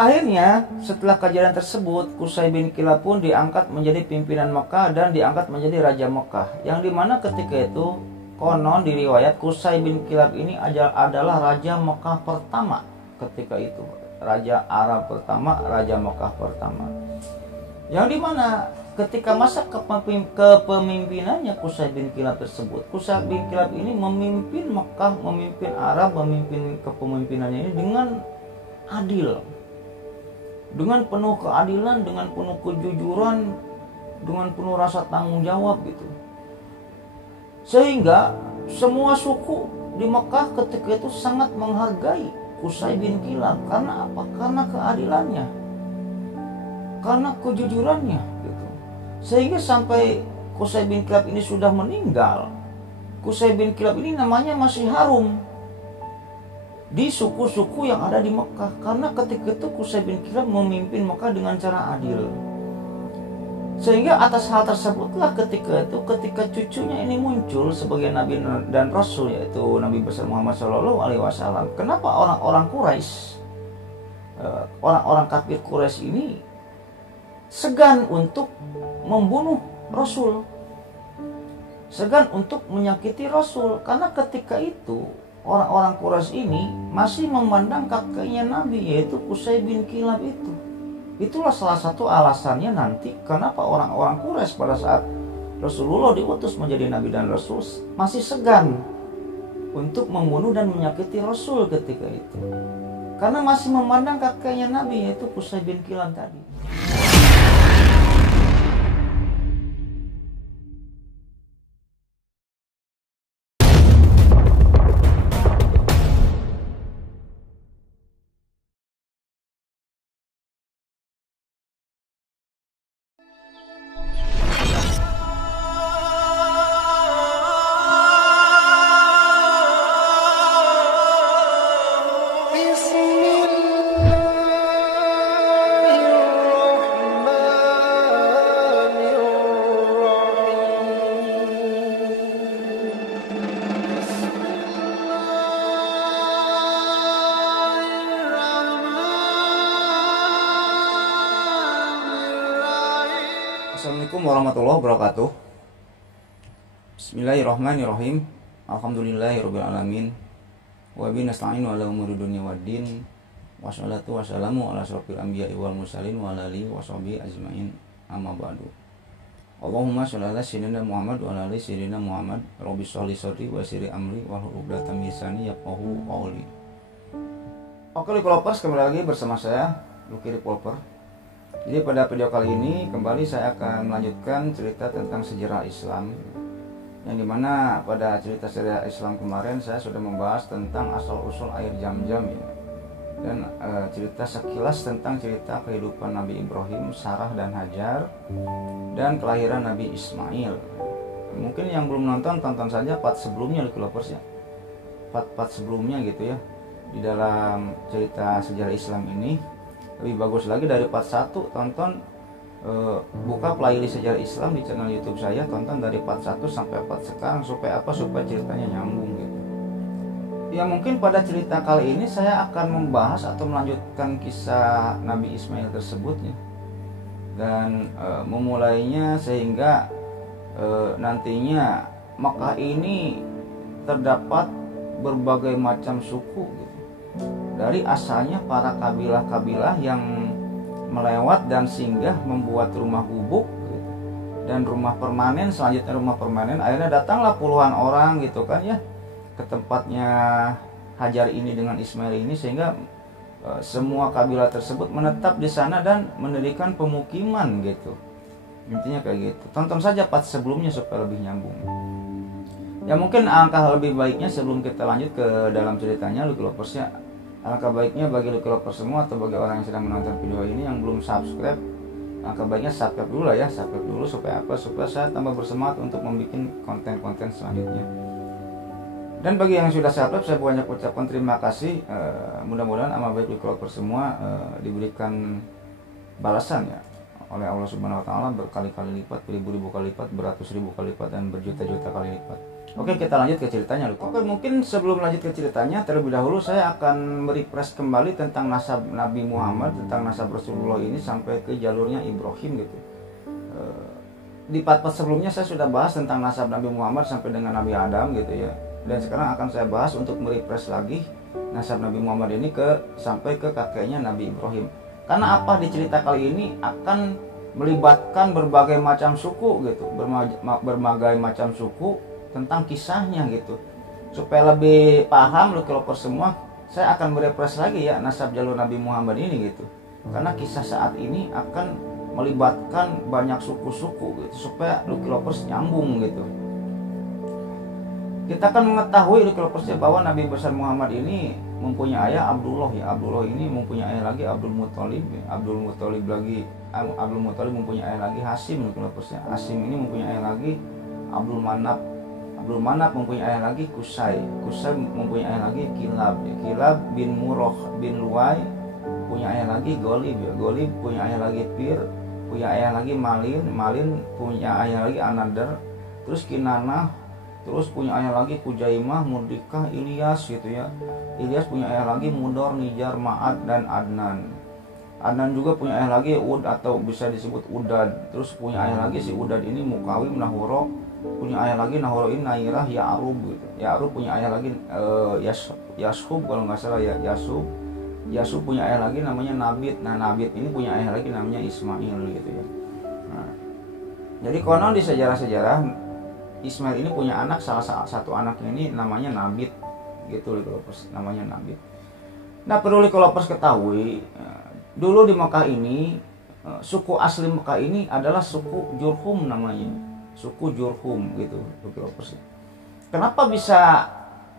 Akhirnya, setelah kejadian tersebut, Qusay bin Kilab pun diangkat menjadi pimpinan Mekah dan diangkat menjadi Raja Mekah. Yang dimana ketika itu, konon di riwayat Qusay bin Kilab ini adalah Raja Mekah pertama ketika itu. Raja Arab pertama, Raja Mekah pertama. Yang dimana ketika masa kepemimpinannya Qusay bin Kilab tersebut, Qusay bin Kilab ini memimpin Mekah, memimpin Arab, memimpin kepemimpinannya ini dengan adil, dengan penuh keadilan, dengan penuh kejujuran, dengan penuh rasa tanggung jawab gitu. Sehingga semua suku di Mekah ketika itu sangat menghargai Qusay bin Kilab. Karena apa? Karena keadilannya, karena kejujurannya gitu. Sehingga sampai Qusay bin Kilab ini sudah meninggal, Qusay bin Kilab ini namanya masih harum di suku-suku yang ada di Mekah, karena ketika itu Qusay bin Kilab memimpin Mekah dengan cara adil. Sehingga atas hal tersebutlah ketika cucunya ini muncul sebagai nabi dan rasul, yaitu Nabi besar Muhammad SAW. Kenapa orang-orang Quraisy, orang-orang kafir Quraisy ini segan untuk membunuh Rasul, segan untuk menyakiti Rasul? Karena ketika itu orang-orang Quraisy ini masih memandang kakeknya Nabi, yaitu Qusay bin Kilab itu. Itulah salah satu alasannya nanti kenapa orang-orang Quraisy pada saat Rasulullah diutus menjadi Nabi dan Rasul masih segan untuk membunuh dan menyakiti Rasul ketika itu. Karena masih memandang kakeknya Nabi, yaitu Qusay bin Kilab tadi. Assalamualaikum warahmatullahi wabarakatuh. Bismillahirrahmanirrahim. Alhamdulillahirrabbilalamin. Wa bihi nasta'inu ala umuri dunya waddin. Wassalatu wassalamu ala asyrofil anbiya'i wal mursalin wa ala alihi washabihi ajmain. Amma ba'du. Allahumma sholli ala sayyidina Muhammad wa ala ali sayyidina Muhammad. Rabbi sholli sadri wa yassir amri wahlul 'uqdatam min lisani yafqahu qawli. Oke, Developers, kembali lagi bersama saya Lucky Developer. Jadi pada video kali ini kembali saya akan melanjutkan cerita tentang sejarah Islam, yang dimana pada cerita sejarah Islam kemarin saya sudah membahas tentang asal-usul air Zam-Zam ya, dan cerita sekilas tentang cerita kehidupan Nabi Ibrahim, Sarah dan Hajar, dan kelahiran Nabi Ismail. Mungkin yang belum nonton, tonton saja part sebelumnya Developers ya, part sebelumnya gitu ya, di dalam cerita sejarah Islam ini. Lebih bagus lagi dari part 1, tonton buka playlist sejarah Islam di channel YouTube saya, tonton dari part 1 sampai part sekarang. Supaya apa? Supaya ceritanya nyambung gitu. Ya mungkin pada cerita kali ini saya akan membahas atau melanjutkan kisah Nabi Ismail tersebut ya. Dan memulainya sehingga nantinya Makkah ini terdapat berbagai macam suku gitu. Dari asalnya para kabilah-kabilah yang melewat dan singgah membuat rumah gubuk gitu, dan rumah permanen, selanjutnya rumah permanen. Akhirnya datanglah puluhan orang gitu kan ya ke tempatnya Hajar ini dengan Ismail ini, sehingga semua kabilah tersebut menetap di sana dan mendirikan pemukiman gitu. Intinya kayak gitu. Tonton saja part sebelumnya supaya lebih nyambung. Ya mungkin angka lebih baiknya sebelum kita lanjut ke dalam ceritanya, Developers ya, alangkah baiknya bagi Developers semua atau bagi orang yang sedang menonton video ini yang belum subscribe, alangkah baiknya subscribe dulu lah ya, subscribe dulu supaya apa? Supaya saya tambah bersemangat untuk membuat konten-konten selanjutnya. Dan bagi yang sudah subscribe, saya banyak ucapkan terima kasih. Mudah-mudahan amal baik Developers semua diberikan balasan ya oleh Allah Subhanahu Wa Taala berkali-kali lipat, beribu-ribu kali lipat, beratus ribu kali lipat, dan berjuta-juta kali lipat. Oke, kita lanjut ke ceritanya. Oke, mungkin sebelum lanjut ke ceritanya, terlebih dahulu saya akan merefresh kembali tentang nasab Nabi Muhammad, tentang nasab Rasulullah ini sampai ke jalurnya Ibrahim gitu. Di part-part sebelumnya saya sudah bahas tentang nasab Nabi Muhammad sampai dengan Nabi Adam gitu ya. Dan sekarang akan saya bahas untuk merefresh lagi nasab Nabi Muhammad ini sampai ke kakeknya Nabi Ibrahim. Karena apa, di cerita kali ini akan melibatkan berbagai macam suku gitu, berbagai macam suku tentang kisahnya gitu. Supaya lebih paham lo kalau semua, saya akan merefresh lagi ya nasab jalur Nabi Muhammad ini gitu. Karena kisah saat ini akan melibatkan banyak suku-suku gitu, supaya Lucky Lovers nyambung gitu. Kita akan mengetahui Lucky Lovers bahwa Nabi besar Muhammad ini mempunyai ayah Abdullah ya. Abdullah ini mempunyai ayah lagi Abdul Muthalib. Abdul Muthalib mempunyai ayah lagi Hashim Lucky Lovers ya. Hashim ini mempunyai ayah lagi Abdul Manaf. Abdul Manaf mempunyai ayah lagi Qusay. Qusay mempunyai ayah lagi Kilab. Kilab bin Murrah bin Luwai punya ayah lagi Golib ya. Golib punya ayah lagi Pir, punya ayah lagi Malin, Malin punya ayah lagi Anadar, terus Kinanah, terus punya ayah lagi Kujaimah, Mudrikah, Ilyas gitu ya. Ilyas punya ayah lagi Mudor, Nijar, Ma'ad, dan Adnan. Adnan juga punya ayah lagi Ud atau bisa disebut Udad. Terus punya ayah lagi si Udad ini Mukawim, Nahuro, punya ayah lagi Nahuro ini Nairah, Ya'rub gitu. Ya'rub punya ayah lagi Yashub kalau nggak salah ya, Yasub. Yasub punya ayah lagi namanya Nabit. Nah, Nabit ini punya ayah lagi namanya Ismail gitu ya. Nah, jadi konon di sejarah-sejarah Ismail ini punya anak, salah satu anaknya ini namanya Nabit gitu, namanya Nabit. Nah, perlu Lovers ketahui, dulu di Mekah ini suku asli Mekah ini adalah suku Jurhum namanya. Suku Jurhum gitu, Lovers. Kenapa bisa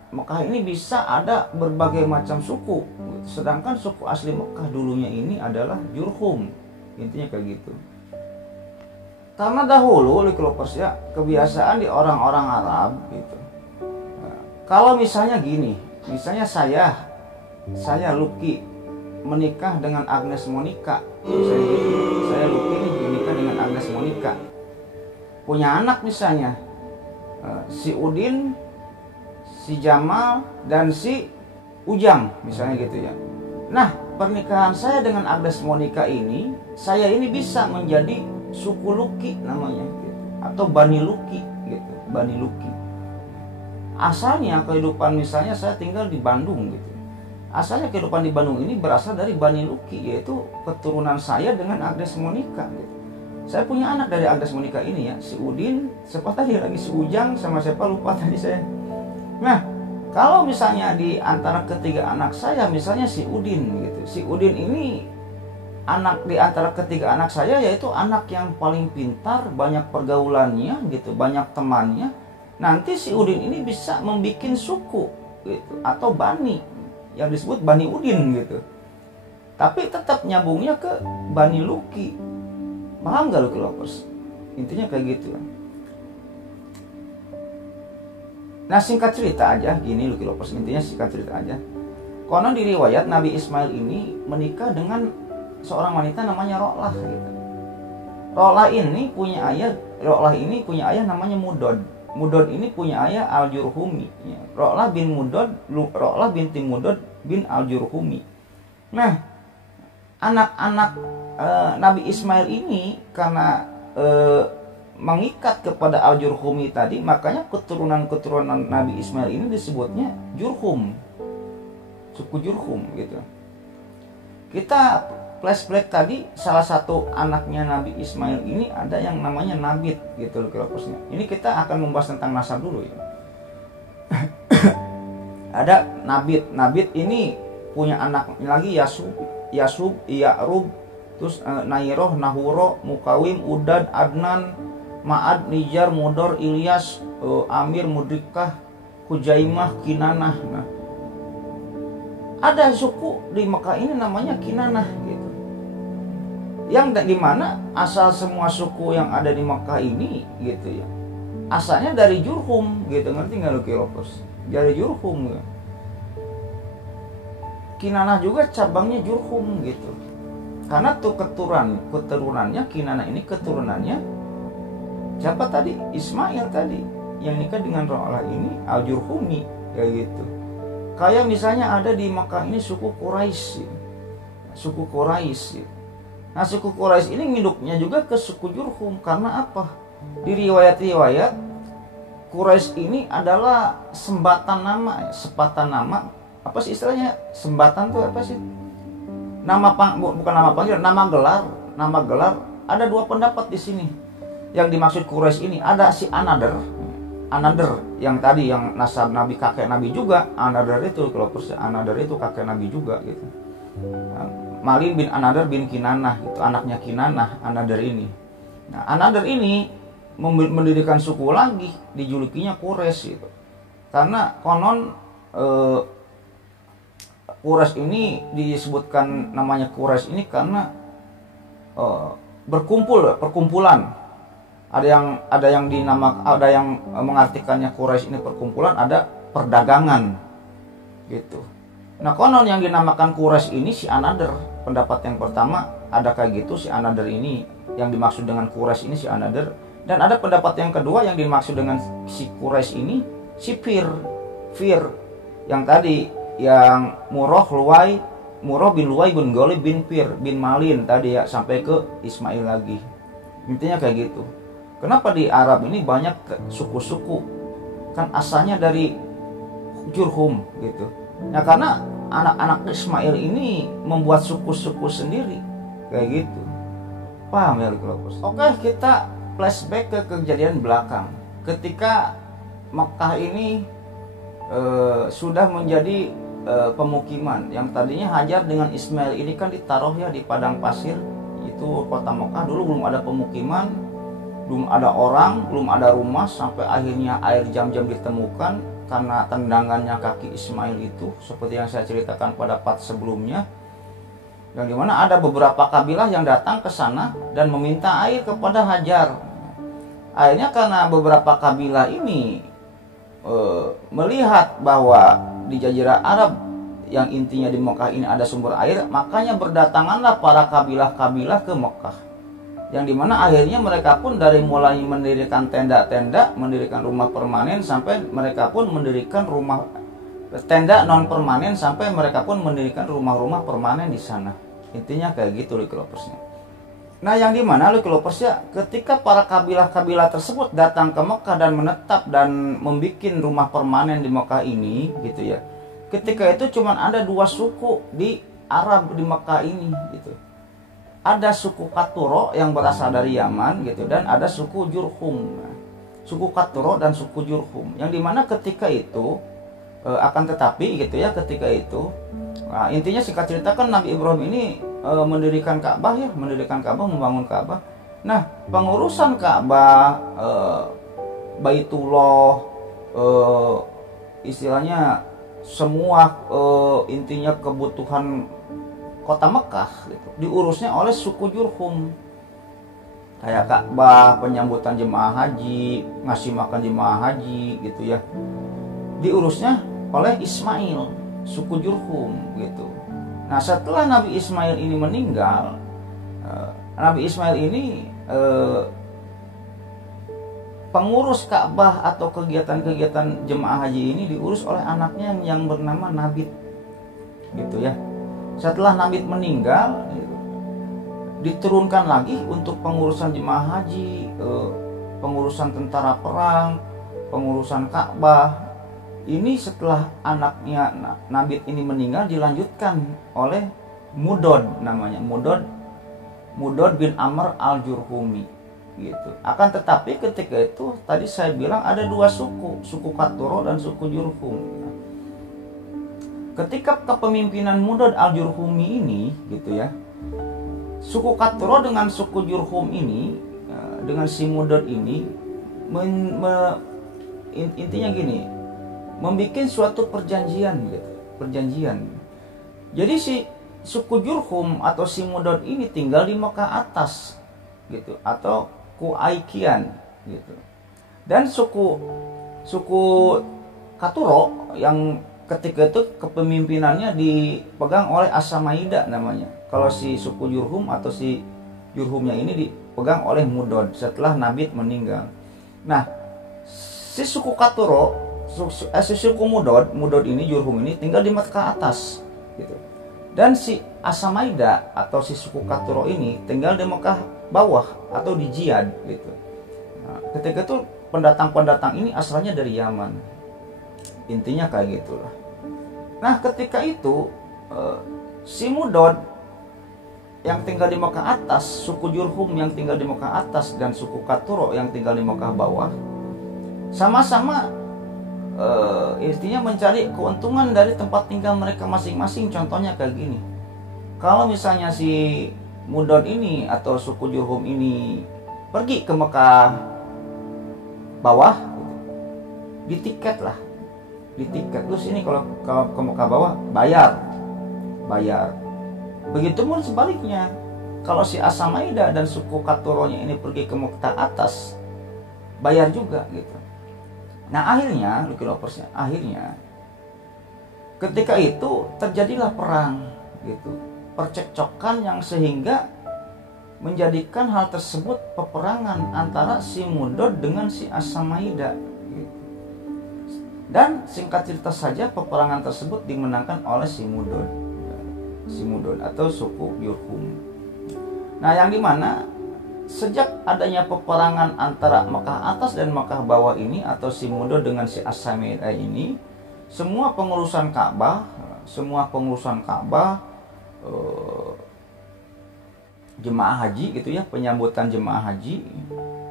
Mekah ini bisa ada berbagai macam suku, sedangkan suku asli Mekah dulunya ini adalah Jurhum, intinya kayak gitu. Karena dahulu Lovers ya, kebiasaan di orang-orang Arab gitu. Nah, kalau misalnya gini, misalnya saya Lucky menikah dengan Agnes Monica, misalnya gitu. Saya Lucky nih menikah dengan Agnes Monica, punya anak misalnya si Udin, si Jamal, dan si Ujang misalnya gitu ya. Nah, pernikahan saya dengan Agnes Monica ini, saya ini bisa menjadi suku Lucky namanya gitu, atau Bani Lucky gitu, Bani Lucky. Asalnya kehidupan misalnya saya tinggal di Bandung gitu. Asalnya kehidupan di Bandung ini berasal dari Bani Lucky, yaitu keturunan saya dengan Agnes Monica gitu. Saya punya anak dari Agnes Monica ini ya, si Udin, siapa tadi lagi si Ujang, sama siapa lupa tadi saya. Nah, kalau misalnya di antara ketiga anak saya, misalnya si Udin gitu. Si Udin ini anak di antara ketiga anak saya, yaitu anak yang paling pintar, banyak pergaulannya gitu, banyak temannya. Nanti si Udin ini bisa membuat suku gitu, atau bani yang disebut Bani Udin gitu. Tapi tetap nyambungnya ke Bani Lucky. Paham gak Lucky Lovers? Intinya kayak gitu ya. Nah, singkat cerita aja gini Lucky Lovers, intinya singkat cerita aja. Konon di riwayat Nabi Ismail ini menikah dengan seorang wanita namanya Ro'lah gitu. Ro'lah ini punya ayah namanya Mudod. Mudod ini punya ayah Al-Jurhumi. Ro'lah binti Mudod bin Al-Jurhumi. Nah, anak-anak Nabi Ismail ini karena mengikat kepada Al-Jurhumi tadi, makanya keturunan Nabi Ismail ini disebutnya Jurhum, suku Jurhum gitu. Kita flashback tadi, salah satu anaknya Nabi Ismail ini ada yang namanya Nabit gitu loh kelompoknya. Ini kita akan membahas tentang nasab dulu ya. Ada Nabit ini punya anak lagi Yasub, Ya'rub, terus Nairoh, Nahuro, Mukawim, Udad, Adnan, Ma'ad, Nijar, Mudor, Ilyas, Amir, Mudrikah, Hujaimah, Kinanah. Nah, ada suku di Mekah ini namanya Kinanah gitu. Yang dimana asal semua suku yang ada di Mekah ini gitu ya, asalnya dari Jurhum gitu, ngerti nggak Lucky Lovers? Dari Jurhum ya. Kinanah juga cabangnya Jurhum gitu. Karena tuh keturunannya Kinanah ini keturunannya siapa tadi? Ismail tadi. yang nikah dengan roh Allah ini Al-Jurhumi, kayak gitu. Kayak misalnya ada di Makkah ini suku Quraisy. Suku Quraisy. Nah, suku Quraisy ini nginduknya juga ke suku Jurhum karena apa? Di riwayat-riwayat Quraisy ini adalah sembatan nama, sepatan nama. Apa sih istilahnya? Sembatan tuh apa sih? Bukan nama panggilan, nama gelar. Nama gelar. Ada dua pendapat di sini. Yang dimaksud Quraisy ini ada si Anader yang tadi yang nasab Nabi, kakek Nabi juga. Anader itu kalau Persia, Anader itu kakek Nabi juga gitu. Malik bin Anader bin Kinanah, itu anaknya Kinanah, Anader ini. Nah, Anader ini mendirikan suku lagi, dijulukinya Quraisy gitu. Karena konon Quraisy ini disebutkan namanya Quraisy ini karena perkumpulan. Ada yang mengartikannya Quraisy ini perkumpulan, ada perdagangan gitu. Nah, konon yang dinamakan Quraisy ini si Anader. Pendapat yang pertama ada kayak gitu, si Anader ini yang dimaksud dengan Quraisy ini si Anader. Dan ada pendapat yang kedua yang dimaksud dengan si Quraisy ini si Fir yang tadi yang Murrah bin Luwai bin Ghalib bin Fir bin Malin tadi ya, sampai ke Ismail lagi. Intinya kayak gitu. Kenapa di Arab ini banyak suku-suku? Kan asalnya dari Jurhum gitu. Nah, karena anak-anak Ismail ini membuat suku-suku sendiri kayak gitu. Paham ya, Liklopers? Oke, kita flashback ke kejadian belakang. Ketika Makkah ini sudah menjadi pemukiman, yang tadinya Hajar dengan Ismail ini kan ditaruh ya di padang pasir. Itu kota Makkah dulu belum ada pemukiman, belum ada orang, belum ada rumah, sampai akhirnya air Zam-Zam ditemukan karena tendangannya kaki Ismail itu, seperti yang saya ceritakan pada part sebelumnya, yang dimana ada beberapa kabilah yang datang ke sana dan meminta air kepada Hajar. Akhirnya karena beberapa kabilah ini melihat bahwa di Jazirah Arab yang intinya di Mekah ini ada sumber air, makanya berdatanganlah para kabilah-kabilah ke Mekah. Yang dimana akhirnya mereka pun dari mulai mendirikan tenda-tenda, mendirikan rumah permanen, sampai mereka pun mendirikan rumah tenda non permanen, sampai mereka pun mendirikan rumah-rumah permanen di sana. Intinya kayak gitu Liklopersnya. Nah, yang dimana Liklopersnya, ketika para kabilah-kabilah tersebut datang ke Mekah dan menetap dan membuat rumah permanen di Mekah ini, gitu ya. Ketika itu cuma ada dua suku di Arab di Mekah ini, gitu. Ada suku Katuro yang berasal dari Yaman gitu, dan ada suku Jurhum. Suku Katuro dan suku Jurhum. Yang dimana ketika itu akan tetapi gitu ya, ketika itu intinya singkat cerita kan Nabi Ibrahim ini mendirikan Ka'bah ya, membangun Ka'bah. Nah, pengurusan Ka'bah, Baitullah, istilahnya semua intinya kebutuhan kota Mekah gitu, diurusnya oleh suku Jurhum. Kayak Ka'bah, penyambutan jemaah haji, ngasih makan jemaah haji gitu ya, diurusnya oleh Ismail, suku Jurhum gitu. Nah, setelah Nabi Ismail ini meninggal, Nabi Ismail ini pengurus Ka'bah atau kegiatan-kegiatan jemaah haji ini diurus oleh anaknya yang bernama Nabit gitu ya. Setelah Nabit meninggal, diturunkan lagi untuk pengurusan jemaah haji, pengurusan tentara perang, pengurusan Ka'bah. Ini setelah anaknya Nabit ini meninggal, dilanjutkan oleh Mudod, namanya Mudod bin Amr al-Jurhumi gitu. Akan tetapi ketika itu tadi saya bilang ada dua suku Katuro dan suku Jurhum. Ketika kepemimpinan Mudod al-Jurhumi ini gitu ya, suku Katuro dengan suku Jurhum ini, dengan si Mudod ini intinya gini, membuat suatu perjanjian gitu, Jadi si suku Jurhum atau si Mudod ini tinggal di Mekah atas gitu, atau Kuaikian gitu. Dan suku Katuro yang ketika itu kepemimpinannya dipegang oleh As-Samaida namanya. Kalau si suku Jurhum atau si Jurhumnya ini dipegang oleh Mudod setelah Nabit meninggal. Nah, si suku Katuro, si suku Mudod ini, Jurhum ini tinggal di Mekah atas gitu. Dan si Asamaida atau si suku Katuro ini tinggal di Mekah bawah atau di Jiyad gitu. Nah, ketika itu pendatang-pendatang ini asalnya dari Yaman. Intinya kayak gitulah. Nah, ketika itu si Mudod yang tinggal di Mekah atas, suku Jurhum yang tinggal di Mekah atas, dan suku Katuro yang tinggal di Mekah bawah, sama-sama intinya mencari keuntungan dari tempat tinggal mereka masing-masing. Contohnya kayak gini, kalau misalnya si Mudod ini atau suku Jurhum ini pergi ke Mekah bawah, ditiket. Terus ini kalau ke Mekah bawah bayar. Begitu pun sebaliknya, kalau si Asamaida dan suku Katuronya ini pergi ke Mekah atas, bayar juga gitu. Nah akhirnya ketika itu terjadilah perang gitu, percekcokan yang sehingga menjadikan hal tersebut peperangan antara si Mudod dengan si Asamaida gitu. Dan singkat cerita saja, peperangan tersebut dimenangkan oleh si Mudod atau suku Jurhum. Nah yang dimana sejak adanya peperangan antara Mekah atas dan Mekah bawah ini, atau si Mudod dengan si Asamaida ini, semua pengurusan Ka'bah, jemaah haji gitu ya, penyambutan jemaah haji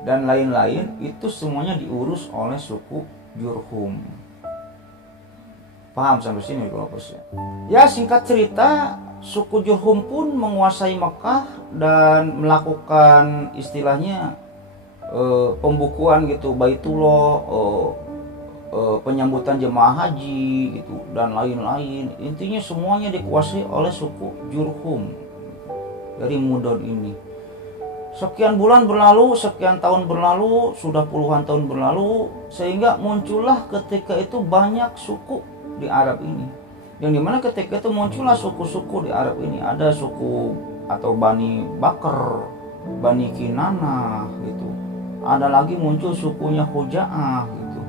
dan lain-lain, itu semuanya diurus oleh suku Jurhum. Paham sampai sini kalau persen? Ya singkat cerita, suku Jurhum pun menguasai Mekah dan melakukan istilahnya pembukuan gitu, Baitullah, penyambutan jemaah haji gitu dan lain-lain. Intinya semuanya dikuasai oleh suku Jurhum dari Mudod ini. Sekian tahun berlalu, sudah puluhan tahun berlalu, sehingga muncullah ketika itu banyak suku di Arab ini. Yang dimana ketika itu muncullah suku-suku di Arab ini. Ada suku atau Bani Bakr, Bani Kinana gitu. Ada lagi muncul sukunya Khuza'ah gitu.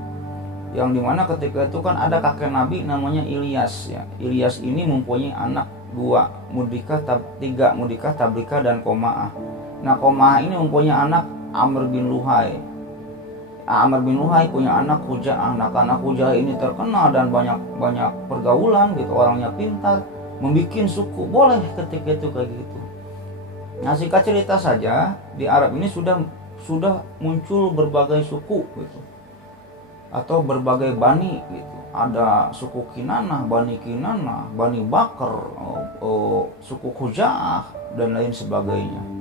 Yang dimana ketika itu kan ada kakek Nabi namanya Ilyas ya. Ilyas ini mempunyai anak 2, tiga Mudikah, Tabrikah, dan Koma'ah. Nah Koma'ah ini mempunyai anak Amr bin Luhai. Amr bin Luhai punya anak Khuza'ah. Nah karena Khuza'ah ini terkenal dan banyak pergaulan gitu, orangnya pintar, membikin suku boleh ketika itu kayak gitu. Nah singkat cerita saja, di Arab ini sudah muncul berbagai suku gitu, atau berbagai bani gitu. Ada suku Kinanah, Bani Bakr, suku Khuza'ah dan lain sebagainya.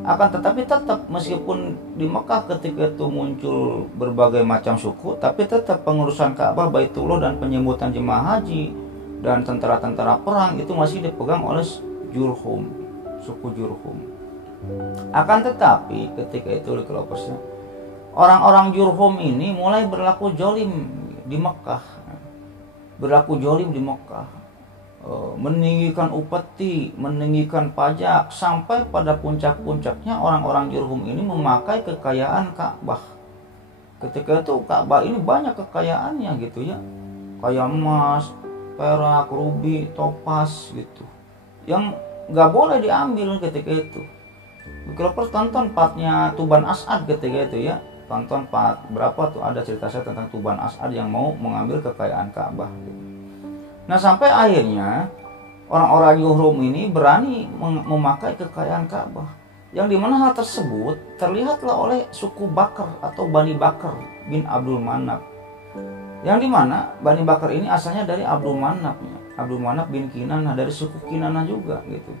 Akan tetapi tetap meskipun di Mekah ketika itu muncul berbagai macam suku, tapi tetap pengurusan Ka'bah, Baitullah, dan penyambutan jemaah haji dan tentara-tentara perang itu masih dipegang oleh Jurhum, suku Jurhum. Akan tetapi ketika itu orang-orang Jurhum ini mulai berlaku jolim di Mekah, meninggikan upeti, meninggikan pajak, sampai pada puncak-puncaknya orang-orang Jurhum ini memakai kekayaan Ka'bah. Ketika itu Ka'bah ini banyak kekayaannya gitu ya, kayak emas, perak, rubi, topas gitu, yang nggak boleh diambil ketika itu. Kalau tonton partnya Tuban As'ad ketika itu ya, tonton part berapa tuh, ada cerita saya tentang Tuban As'ad yang mau mengambil kekayaan Ka'bah gitu. Nah sampai akhirnya orang-orang Jurhum ini berani memakai kekayaan Ka'bah, yang dimana hal tersebut terlihatlah oleh suku Bakr atau Bani Bakr bin Abdul Manaf, yang dimana Bani Bakr ini asalnya dari Abdul Manaf bin Kinanah, dari suku Kinanah juga gitu.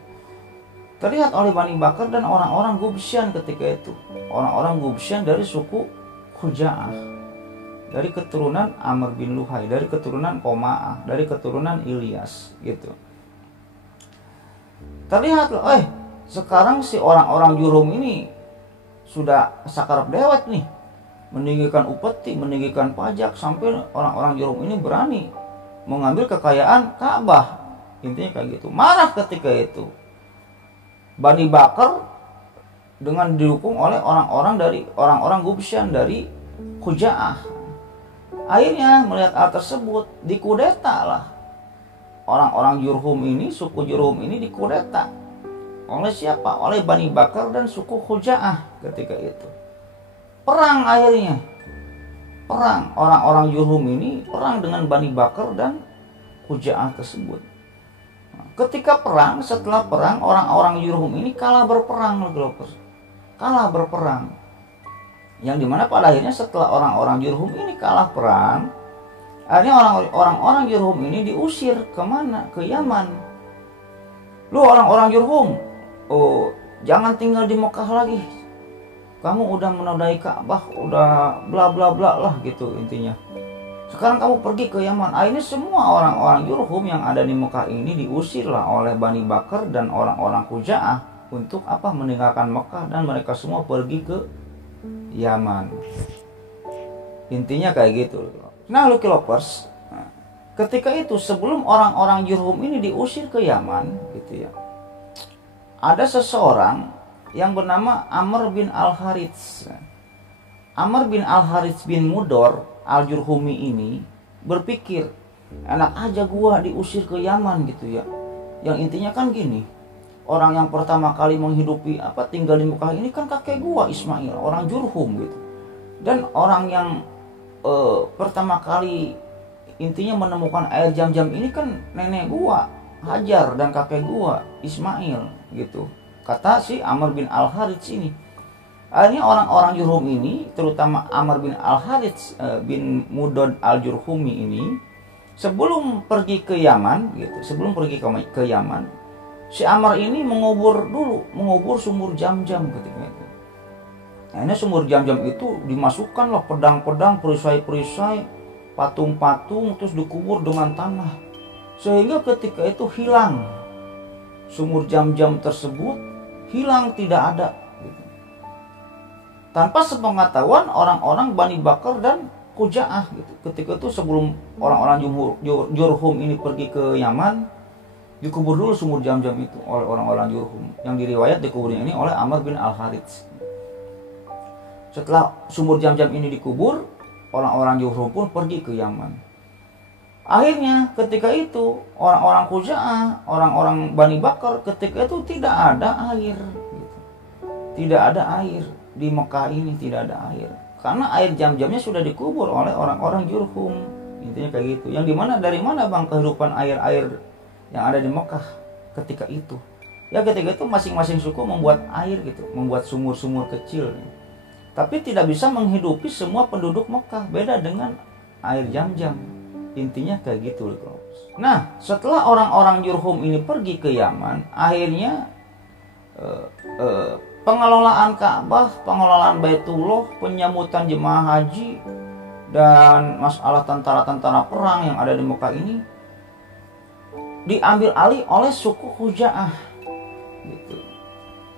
Terlihat oleh Bani Bakr dan orang-orang Gubsyan ketika itu, orang-orang Gubsyan dari suku Khuza'ah, dari keturunan Amr bin Luhai, dari keturunan Koma'ah, dari keturunan Ilyas gitu. Terlihat loh, sekarang si orang-orang Jurhum ini sudah sakarap dewek nih, meninggikan upeti, meninggikan pajak, sampai orang-orang Jurhum ini berani mengambil kekayaan Ka'bah. Intinya kayak gitu. Marah ketika itu Bani Bakr dengan didukung oleh orang-orang Gubsyan dari Khuza'ah. Akhirnya melihat hal tersebut, dikudeta lah orang-orang Jurhum ini, suku Jurhum ini dikudeta oleh siapa? Oleh Bani Bakar dan suku Khuza'ah ketika itu. Perang akhirnya. Perang, orang-orang Jurhum ini perang dengan Bani Bakar dan Khuza'ah tersebut. Ketika perang, setelah perang, orang-orang Jurhum ini kalah berperang, kalah berperang. Yang dimana pada akhirnya setelah orang-orang Jurhum ini kalah perang, akhirnya orang-orang Jurhum ini diusir kemana? Ke Yaman. Lu orang-orang Jurhum, oh jangan tinggal di Mekah lagi. Kamu udah menodai Ka'bah, udah bla bla bla lah gitu intinya. Sekarang kamu pergi ke Yaman. Akhirnya semua orang-orang Jurhum yang ada di Mekah ini diusir lah oleh Bani Bakar dan orang-orang Khuza'ah untuk apa? Meninggalkan Mekah, dan mereka semua pergi ke Yaman. Intinya kayak gitu. Nah, Lucky Lovers, ketika itu sebelum orang-orang Jurhum ini diusir ke Yaman gitu ya, ada seseorang yang bernama Amr bin Al-Harits. Amr bin Al-Harits bin Mudor Al-Jurhumi ini berpikir, enak aja gua diusir ke Yaman gitu ya. Yang intinya kan gini, orang yang pertama kali menghidupi tinggal di Mekah ini kan kakek gua Ismail, orang Jurhum gitu. Dan orang yang pertama kali intinya menemukan air Zam-Zam ini kan nenek gua Hajar dan kakek gua Ismail gitu. Kata si Amr bin Al-Harits ini. Akhirnya orang-orang Jurhum ini, terutama Amr bin Al-Harits bin Mudod Al-Jurhumi ini, sebelum pergi ke Yaman gitu, sebelum pergi ke Yaman, si Amr ini mengubur sumur Zam-Zam ketika itu. Akhirnya sumur Zam-Zam itu dimasukkanlah pedang-pedang, perisai-perisai, patung-patung, terus dikubur dengan tanah. Sehingga ketika itu hilang sumur Zam-Zam tersebut, hilang, tidak ada. Tanpa sepengetahuan orang-orang Bani Bakar dan Khuza'ah gitu. Ketika itu sebelum orang-orang Jurhum ini pergi ke Yaman, dikubur dulu sumur Zam-Zam itu oleh orang-orang Jurhum. Yang diriwayat dikuburnya ini oleh Amr bin Al-Harits. Setelah sumur Zam-Zam ini dikubur, orang-orang Jurhum pun pergi ke Yaman. Akhirnya ketika itu orang-orang Khuza'ah, orang-orang Bani Bakar ketika itu tidak ada air gitu. Tidak ada air. Di Mekah ini tidak ada air karena air Zam-Zamnya sudah dikubur oleh orang-orang Jurhum. Intinya kayak gitu. Yang dimana dari mana bang kehidupan air-air yang ada di Mekah ketika itu? Ya ketika itu masing-masing suku membuat air gitu, membuat sumur-sumur kecil. Tapi tidak bisa menghidupi semua penduduk Mekah. Beda dengan air Zam-Zam. Intinya kayak gitu. Nah, setelah orang-orang Jurhum ini pergi ke Yaman, akhirnya pengelolaan Ka'bah, pengelolaan Baitullah, penyambutan jemaah haji, dan masalah tentara-tentara perang yang ada di Mekah ini diambil alih oleh suku Khuza'ah gitu.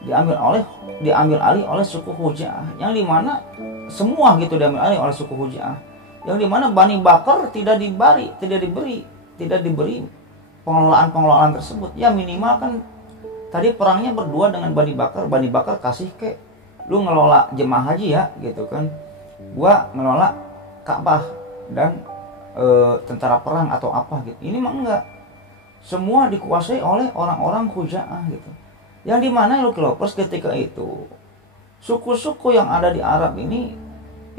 Diambil alih oleh suku Khuza'ah, yang dimana semua gitu diambil alih oleh suku Khuza'ah, yang dimana Bani Bakar tidak diberi pengelolaan tersebut. Ya minimal kan tadi perangnya berdua dengan Bani Bakar. Bani Bakar kasih ke lu ngelola jemaah haji ya gitu kan, gua ngelola Ka'bah dan tentara perang atau apa gitu. Ini mah enggak, semua dikuasai oleh orang-orang Khuza'ah gitu. Yang dimana Lucky Lovers ketika itu suku-suku yang ada di Arab ini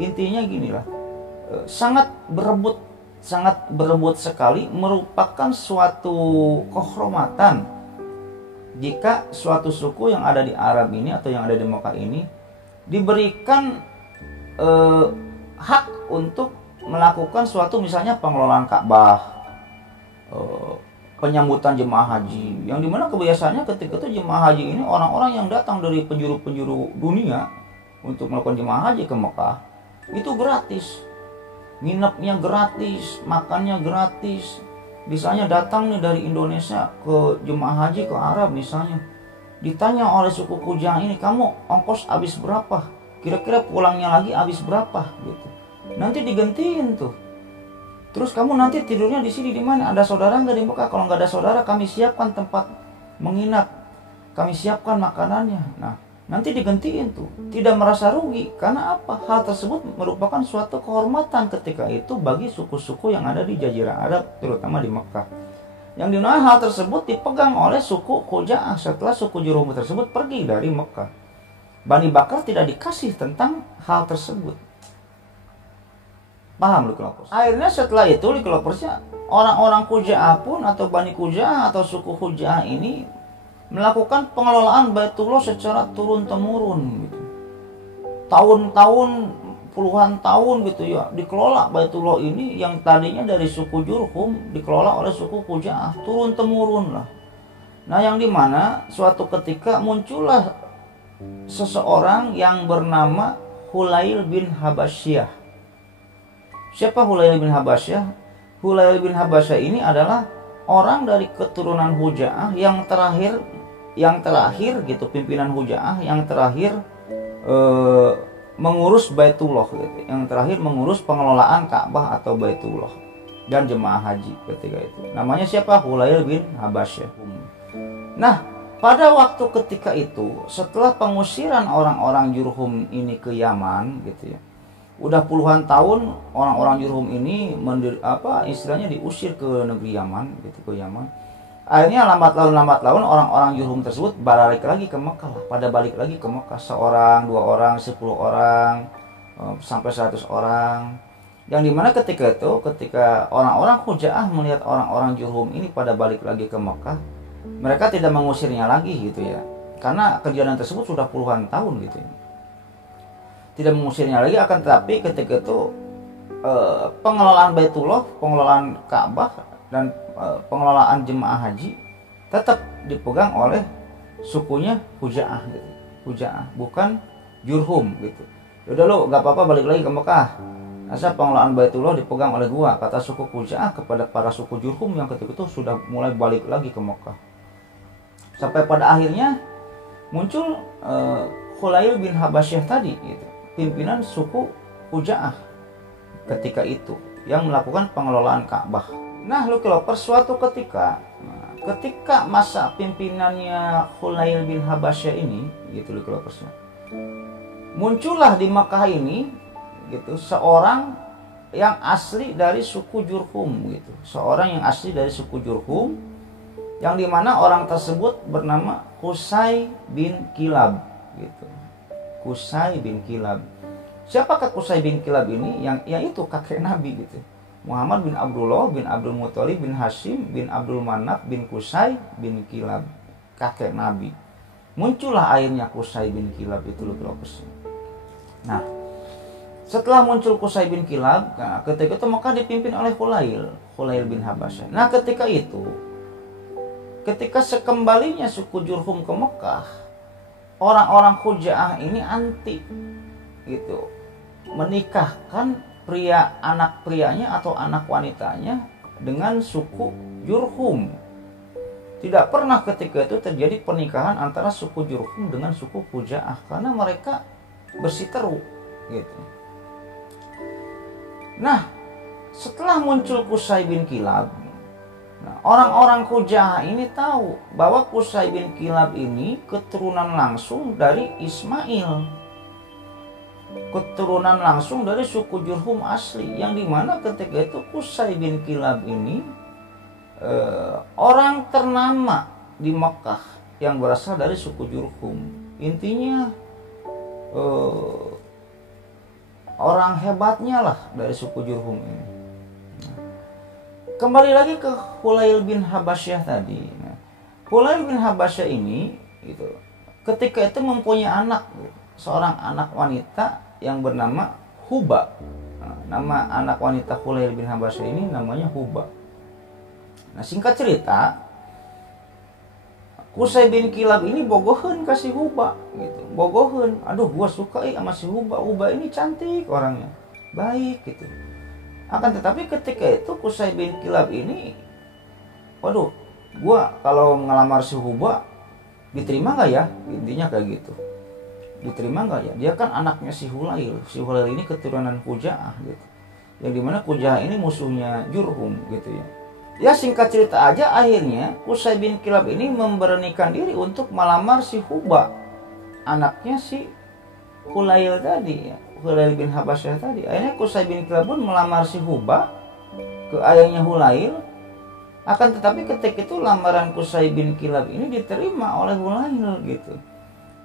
intinya gini lah, sangat berebut sekali, merupakan suatu kehormatan jika suatu suku yang ada di Arab ini atau yang ada di Mekah ini diberikan hak untuk melakukan suatu misalnya pengelolaan Ka'bah, penyambutan jemaah haji, yang dimana kebiasaannya ketika itu jemaah haji ini orang-orang yang datang dari penjuru-penjuru dunia untuk melakukan jemaah haji ke Mekah itu gratis, nginepnya gratis, makannya gratis. Misalnya datang nih dari Indonesia ke jemaah haji ke Arab misalnya, ditanya oleh suku Khuza'ah ini, kamu ongkos habis berapa? Kira-kira pulangnya lagi habis berapa? Gitu. Nanti digantiin tuh. Terus kamu nanti tidurnya di sini di mana? Ada saudara nggak di Mekah? Kalau nggak ada saudara, kami siapkan tempat menginap, kami siapkan makanannya. Nah, nanti digantiin tuh, tidak merasa rugi. Karena apa? Hal tersebut merupakan suatu kehormatan ketika itu bagi suku-suku yang ada di Jazirah Arab, terutama di Mekah. Yang dimana hal tersebut dipegang oleh suku Khuza'ah setelah suku Jurhum tersebut pergi dari Mekah. Bani Bakar tidak dikasih tentang hal tersebut. Paham lu Kelompers? Akhirnya setelah itu di Kelompersnya orang-orang Khuza'ah pun atau Bani Khuza'ah atau suku Khuza'ah ini melakukan pengelolaan Baitullah secara turun-temurun gitu. Tahun-tahun, puluhan tahun gitu ya dikelola Baitullah ini yang tadinya dari suku Jurhum dikelola oleh suku Khuza'ah turun-temurun lah. Nah, yang dimana suatu ketika muncullah seseorang yang bernama Hulail bin Habasyah. Siapa Hulail bin Habasyah? Hulail bin Habasyah ini adalah orang dari keturunan Khuza'ah yang terakhir gitu, pimpinan Khuza'ah yang terakhir mengurus Baitullah gitu, yang terakhir mengurus pengelolaan Ka'bah atau Baitullah dan jemaah haji ketika itu. Namanya siapa? Hulail bin Habasyah. Nah, pada waktu ketika itu setelah pengusiran orang-orang Jurhum ini ke Yaman gitu ya, udah puluhan tahun orang-orang Jurhum ini istilahnya diusir ke negeri Yaman gitu, ke Yaman. Akhirnya lambat laun orang-orang Jurhum tersebut balik lagi ke Mekah lah. Pada balik lagi ke Mekah, seorang, 2 orang, 10 orang, sampai 100 orang. Yang dimana ketika orang-orang Khuza'ah melihat orang-orang Jurhum ini pada balik lagi ke Mekah, mereka tidak mengusirnya lagi gitu ya. Karena kejadian tersebut sudah puluhan tahun gitu ya. Tidak mengusirnya lagi, akan tetapi ketika itu pengelolaan Baitullah, pengelolaan Ka'bah dan pengelolaan jemaah haji tetap dipegang oleh sukunya Khuza'ah gitu. Khuza'ah, bukan Jurhum gitu. Yaudah lo gak apa-apa balik lagi ke Mekah, asal pengelolaan Baitullah dipegang oleh gua, kata suku Khuza'ah kepada para suku Jurhum yang ketika itu sudah mulai balik lagi ke Mekah. Sampai pada akhirnya muncul Hulail bin Habasyah tadi gitu, pimpinan suku Khuza'ah ketika itu yang melakukan pengelolaan Ka'bah. Nah, lu Kelompers, suatu ketika masa pimpinannya Hulail bin Habasyah ini gitu lu Kelompers, muncullah di Makkah ini gitu seorang yang asli dari suku Jurhum gitu. Seorang yang asli dari suku Jurhum yang dimana orang tersebut bernama Qusay bin Kilab gitu. Qusay bin Kilab. Siapakah Qusay bin Kilab ini? Yaitu kakek Nabi gitu. Muhammad bin Abdullah bin Abdul Muthalib bin Hashim bin Abdul Manaf bin Qusay bin Kilab, kakek Nabi. Muncullah akhirnya Qusay bin Kilab itu loh Kelompers. Nah, setelah muncul Qusay bin Kilab, ketika itu maka dipimpin oleh Hulail bin Habasyah. Nah, ketika sekembalinya suku Jurhum ke Mekah, orang-orang Khuza'ah ini anti gitu, menikahkan anak prianya atau anak wanitanya dengan suku Jurhum. Tidak pernah ketika itu terjadi pernikahan antara suku Jurhum dengan suku Khuza'ah karena mereka bersiteru gitu. Nah, setelah muncul Qusay bin Kilab, orang-orang Khuza'ah ini tahu bahwa Qusay bin Kilab ini keturunan langsung dari Ismail, keturunan langsung dari suku Jurhum asli, yang dimana ketika itu Qusay bin Kilab ini orang ternama di Mekah yang berasal dari suku Jurhum. Intinya orang hebatnya lah dari suku Jurhum ini. Kembali lagi ke Hulail bin Habasyah tadi. Hulail bin Habasyah ini gitu, ketika itu mempunyai anak gitu, seorang anak wanita yang bernama Huba. Nama anak wanita Hulail bin Habasyah ini namanya Huba. Nah, singkat cerita, Qusay bin Kilab ini bogohen kasih Huba gitu. Bogohen, aduh gua suka sama si Huba. Huba ini cantik orangnya, baik gitu. Akan tetapi ketika itu Qusay bin Kilab ini, waduh, gua kalau ngelamar si Huba diterima nggak ya? Intinya kayak gitu. Diterima nggak ya? Dia kan anaknya si Hulail. Si Hulail ini keturunan Khuza'ah gitu. Yang dimana Khuza'ah ini musuhnya Jurhum gitu ya. Ya singkat cerita aja, akhirnya Qusay bin Kilab ini memberanikan diri untuk melamar si Huba anaknya si Hulail tadi ya, Hulail bin Habasyah tadi. Akhirnya Qusay bin Kilab pun melamar si Hubah ke ayahnya Hulail. Akan tetapi ketika itu lamaran Qusay bin Kilab ini diterima oleh Hulail gitu.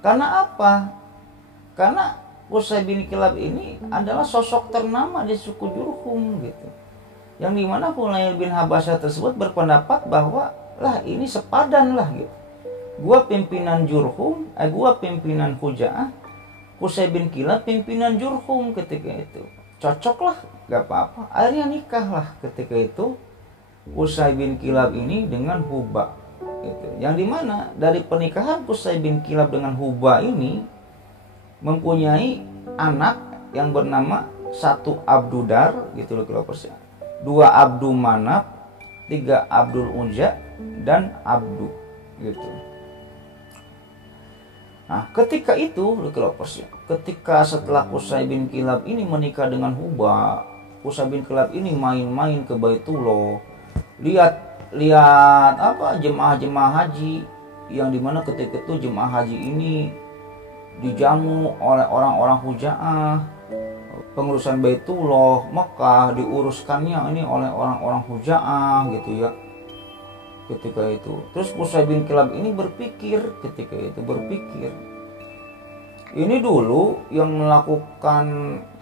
Karena apa? Karena Qusay bin Kilab ini adalah sosok ternama di suku Jurhum gitu. Yang dimana Hulail bin Habasyah tersebut berpendapat bahwa lah ini sepadan lah gitu. Gua pimpinan Jurhum, gua pimpinan Huja'ah, Qusay bin Kilab pimpinan Jurhum ketika itu. Cocok lah, gak apa-apa. Akhirnya nikah lah ketika itu Qusay bin Kilab ini dengan Hubah gitu. Yang dimana dari pernikahan Qusay bin Kilab dengan Hubah ini mempunyai anak yang bernama 1 Abdudar gitu loh Kelopersnya, 2 Abdu Manaf, 3 Abdul Unja, dan Abdu gitu. Nah ketika itu ketika setelah Qusay bin Kilab ini menikah dengan Hubah, Qusay bin Kilab ini main-main ke Baitullah, lihat apa jemaah-jemaah haji, yang dimana ketika itu jemaah haji ini dijamu oleh orang-orang Huja'ah, pengurusan Baitullah Mekah diuruskannya ini oleh orang-orang Huja'ah gitu ya ketika itu. Terus Qusay bin Kilab ini berpikir ketika itu, ini dulu yang melakukan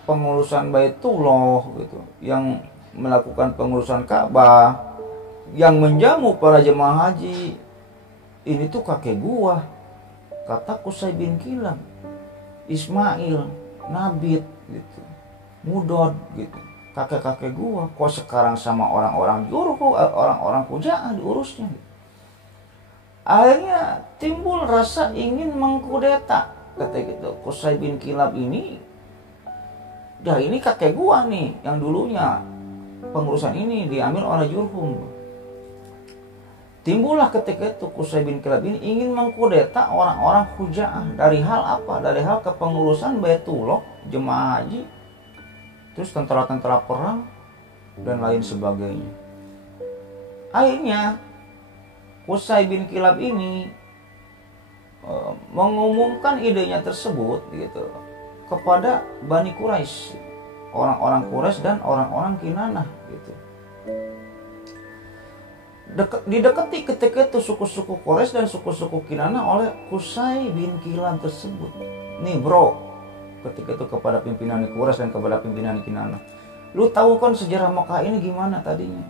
pengurusan Baitullah gitu, yang melakukan pengurusan Ka'bah, yang menjamu para jemaah haji, ini tuh kakek gua, kata Qusay bin Kilab, Ismail, Nabit gitu, Mudod gitu, kakek-kakek gua, kok sekarang sama orang-orang Jurhum, orang-orang Huja'ah diurusnya gitu. Akhirnya timbul rasa ingin mengkudeta kata gitu. Qusay bin Kilab ini, dah ini kakek gua nih yang dulunya pengurusan ini diambil oleh Jurhum. Timbullah ketika itu Qusay bin Kilab ini ingin mengkudeta orang-orang Huja'ah. Dari hal apa? Dari hal kepengurusan Baitullah, jemaah haji, terus tentara-tentara perang dan lain sebagainya. Akhirnya Qusay bin Kilab ini mengumumkan idenya tersebut gitu kepada Bani Quraisy, orang-orang Quraisy dan orang-orang Kinanah gitu. Didekati ketika itu suku-suku Quraisy dan suku-suku Kinanah oleh Qusay bin Kilab tersebut. Nih bro, ketika itu kepada pimpinan Quraisy dan kepada pimpinan Kinanah, lu tahu kan sejarah Mekah ini gimana tadinya?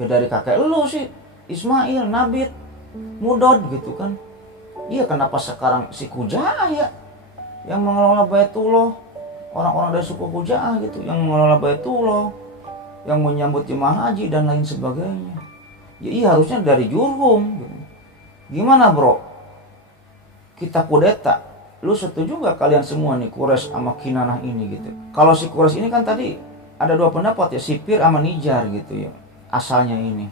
Ya dari kakek lu sih Ismail, Nabit, Mudod gitu kan. Iya, kenapa sekarang si Huja'ah ya yang mengelola Baitullah, orang-orang dari suku Huja'ah gitu yang mengelola Baitullah, yang menyambut jemaah haji dan lain sebagainya. Ya iya, harusnya dari Jurhum gitu. Gimana bro, kita kudeta, lu setuju gak kalian semua nih Quraisy sama Kinanah ini gitu? Kalau si Quraisy ini kan tadi ada 2 pendapat ya, Sipir sama Nijar gitu ya asalnya ini.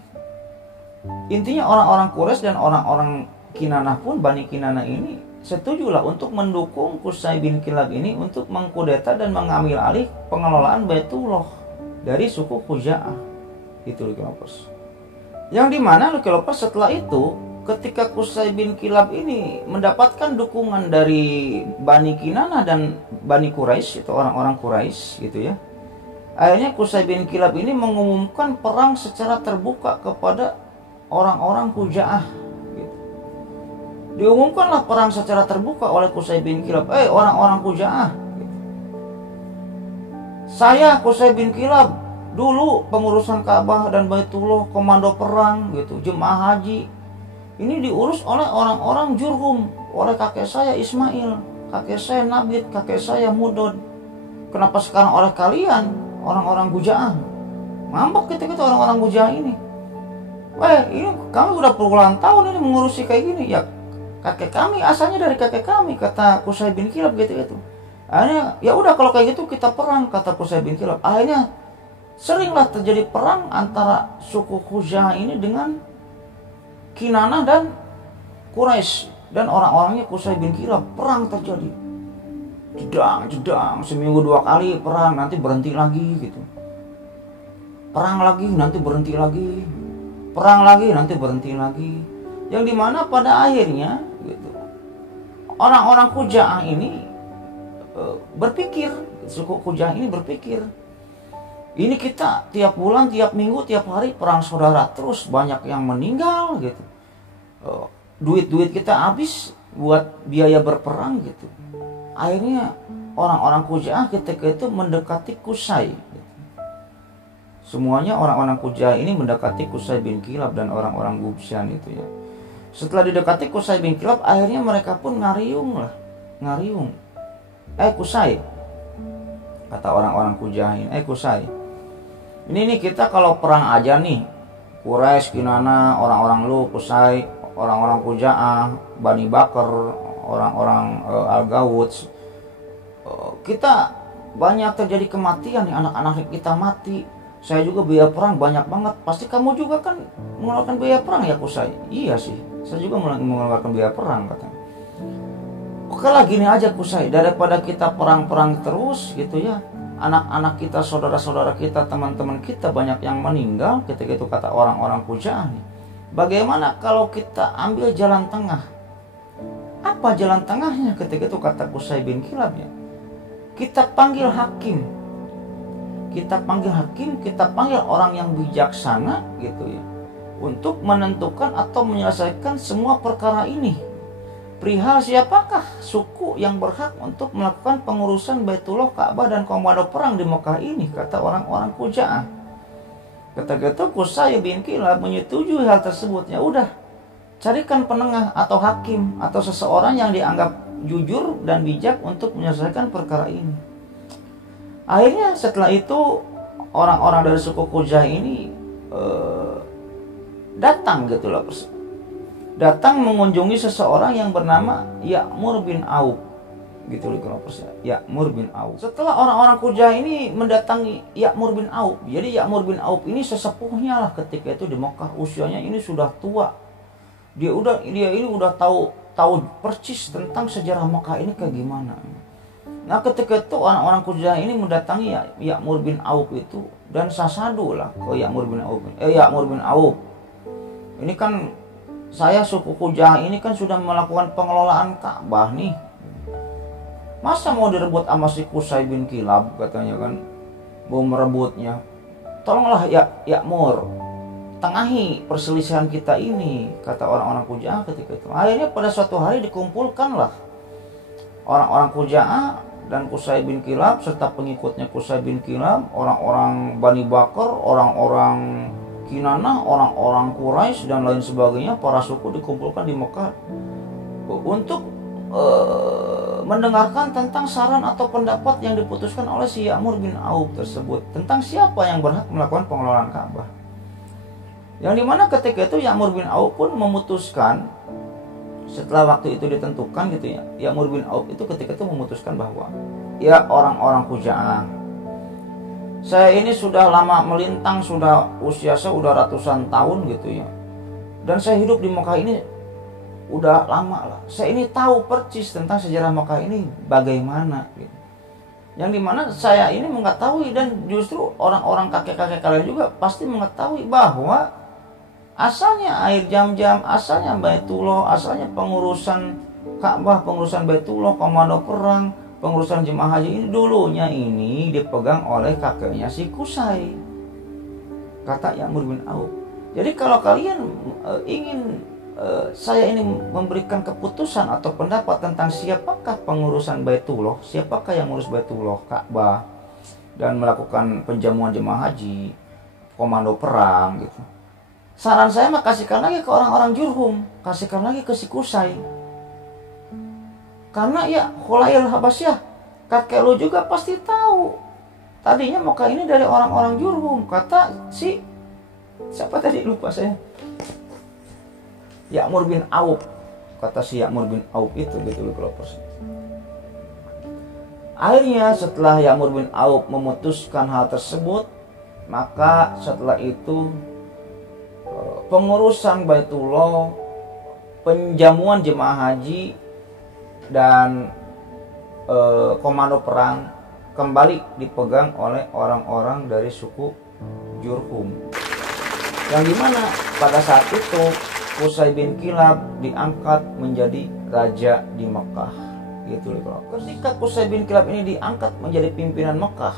Intinya orang-orang Quraisy dan orang-orang Kinanah pun, Bani Kinanah ini setujulah untuk mendukung Qusay bin Kilab ini untuk mengkudeta dan mengambil alih pengelolaan Baitullah dari suku Huja'ah. Itu Lukelopers. Yang dimana Lukelopers setelah itu ketika Qusay bin Kilab ini mendapatkan dukungan dari Bani Kinanah dan Bani Quraisy, itu orang-orang Quraisy gitu ya. Akhirnya Qusay bin Kilab ini mengumumkan perang secara terbuka kepada orang-orang Huja'ah. Diumumkanlah perang secara terbuka oleh Qusay bin Kilab. Orang-orang Huja'ah, saya Qusay bin Kilab dulu pengurusan Ka'bah dan Baitullah, komando perang gitu, jemaah haji ini diurus oleh orang-orang Jurhum, oleh kakek saya Ismail, kakek saya Nabit, kakek saya Mudod. Kenapa sekarang oleh kalian orang-orang Huja'ah? Ngambek ketika itu orang-orang Huja'ah ini. Ini kami udah puluhan tahun ini mengurusi kayak gini ya. Kakek kami asalnya dari kakek kami, kata Qusay bin Kilab gitu. Akhirnya ya udah kalau kayak gitu kita perang, kata Qusay bin Kilab. Akhirnya seringlah terjadi perang antara suku Huja'ah ini dengan Kinanah dan Quraisy dan orang-orangnya Qusay bin Kilab. Perang terjadi, jedang seminggu 2 kali perang, nanti berhenti lagi gitu. Perang lagi, nanti berhenti lagi. Perang lagi, nanti berhenti lagi. Yang dimana pada akhirnya gitu, orang-orang Khuza'ah ini berpikir, suku Khuza'ah ini berpikir, ini kita tiap bulan, tiap minggu, tiap hari perang saudara terus, banyak yang meninggal gitu. Duit-duit kita habis buat biaya berperang gitu. Akhirnya orang-orang Khuza'ah ketika itu mendekati Qusay. Semuanya orang-orang Khuza'ah ini mendekati Qusay bin Kilab dan orang-orang Gubsyan itu ya. Setelah didekati Qusay bin Kilab, akhirnya mereka pun ngariung. Qusay, kata orang-orang Khuza'ah ini, Qusay, ini kita kalau perang aja nih, Quraisy, Kinana, orang-orang lu, Qusay, orang-orang Khuza'ah, Bani Bakar, orang-orang Al-Gawuds, kita banyak terjadi kematian nih, anak-anak kita mati. Saya juga biaya perang banyak banget. Pasti kamu juga kan mengeluarkan biaya perang ya Qusay? Iya sih, saya juga mengeluarkan biaya perang katanya. Oke lah gini aja Qusay, daripada kita perang-perang terus gitu ya, anak-anak kita, saudara-saudara kita, teman-teman kita banyak yang meninggal ketika itu, kata orang-orang Khuza'ah nih. Bagaimana kalau kita ambil jalan tengah? Apa jalan tengahnya ketika itu, kata Qusay bin Kilab ya? Kita panggil hakim. Kita panggil orang yang bijaksana gitu ya, untuk menentukan atau menyelesaikan semua perkara ini. Perihal siapakah suku yang berhak untuk melakukan pengurusan Baitullah, Ka'bah dan komando perang di Mekah ini, kata orang-orang Khuza'ah. Ketika itu Qusay bin Kilab menyetujui hal tersebut. Ya udah, carikan penengah atau hakim atau seseorang yang dianggap jujur dan bijak untuk menyelesaikan perkara ini. Akhirnya setelah itu orang-orang dari suku Khuza'ah ini datang gitu loh, datang mengunjungi seseorang yang bernama Ya'mur bin Auf gitu loh, Ya'mur bin Auf. Setelah orang-orang Khuza'ah ini mendatangi Ya'mur bin Auf, jadi Ya'mur bin Auf ini sesepuhnya lah ketika itu di Mekah, usianya ini sudah tua. Dia ini udah tahu persis tentang sejarah Mekah ini kayak gimana. Nah ketika itu orang-orang Khuza'ah ini mendatangi Ya'mur bin Auf itu dan sasadu lah ke Ya'mur bin Auf. Ya'mur bin Auf, ini kan saya suku Khuza'ah ini kan sudah melakukan pengelolaan Ka'bah nih. Masa mau direbut sama si Qusay bin Kilab, katanya kan, mau merebutnya. Tolonglah Ya'mur, tengahi perselisihan kita ini, kata orang-orang Khuza'ah ketika itu. Akhirnya pada suatu hari dikumpulkanlah orang-orang Khuza'ah dan Qusay bin Kilab serta pengikutnya Qusay bin Kilab, orang-orang Bani Bakar, orang-orang Kinana, orang-orang Quraisy dan lain sebagainya, para suku dikumpulkan di Mekah untuk mendengarkan tentang saran atau pendapat yang diputuskan oleh si Ya'mur bin Auf tersebut tentang siapa yang berhak melakukan pengelolaan Ka'bah. Yang dimana ketika itu Ya'mur bin Auf pun memutuskan, setelah waktu itu ditentukan gitu ya, Ya'mur bin Auf itu ketika itu memutuskan bahwa ya orang-orang Khuza'ah, saya ini sudah lama melintang, sudah usia saya udah ratusan tahun gitu ya, dan saya hidup di Mekah ini udah lama lah. Saya ini tahu persis tentang sejarah Mekah ini bagaimana gitu. Yang dimana saya ini mengetahui, dan justru orang-orang kakek-kakek kalian juga pasti mengetahui bahwa asalnya air Zam-Zam, asalnya Baitullah, asalnya pengurusan Ka'bah, pengurusan Baitullah, komando perang, pengurusan jemaah haji ini dulunya ini dipegang oleh kakeknya si Qusay, kata Ya'mur bin Auf. Jadi kalau kalian ingin saya ini memberikan keputusan atau pendapat tentang siapakah pengurusan Baitullah, siapakah yang mengurus Baitullah, Ka'bah, dan melakukan penjamuan jemaah haji, komando perang gitu, saran saya mah kasihkan lagi ke orang-orang Jurhum, kasihkan lagi ke si Qusay. Karena ya Khulail Habasyah, kakek lu juga pasti tahu. Tadinya Mekah ini dari orang-orang Jurhum, kata si siapa tadi lupa saya. Ya'mur bin Auf, kata si Ya'mur bin Auf itu gitu loh kalau persis. Akhirnya setelah Ya'mur bin Auf memutuskan hal tersebut, maka setelah itu pengurusan Baitullah, penjamuan jemaah haji, dan komando perang kembali dipegang oleh orang-orang dari suku Jurhum. Yang dimana pada saat itu Qusay bin Kilab diangkat menjadi raja di Mekah gitu loh. Ketika Qusay bin Kilab ini diangkat menjadi pimpinan Mekah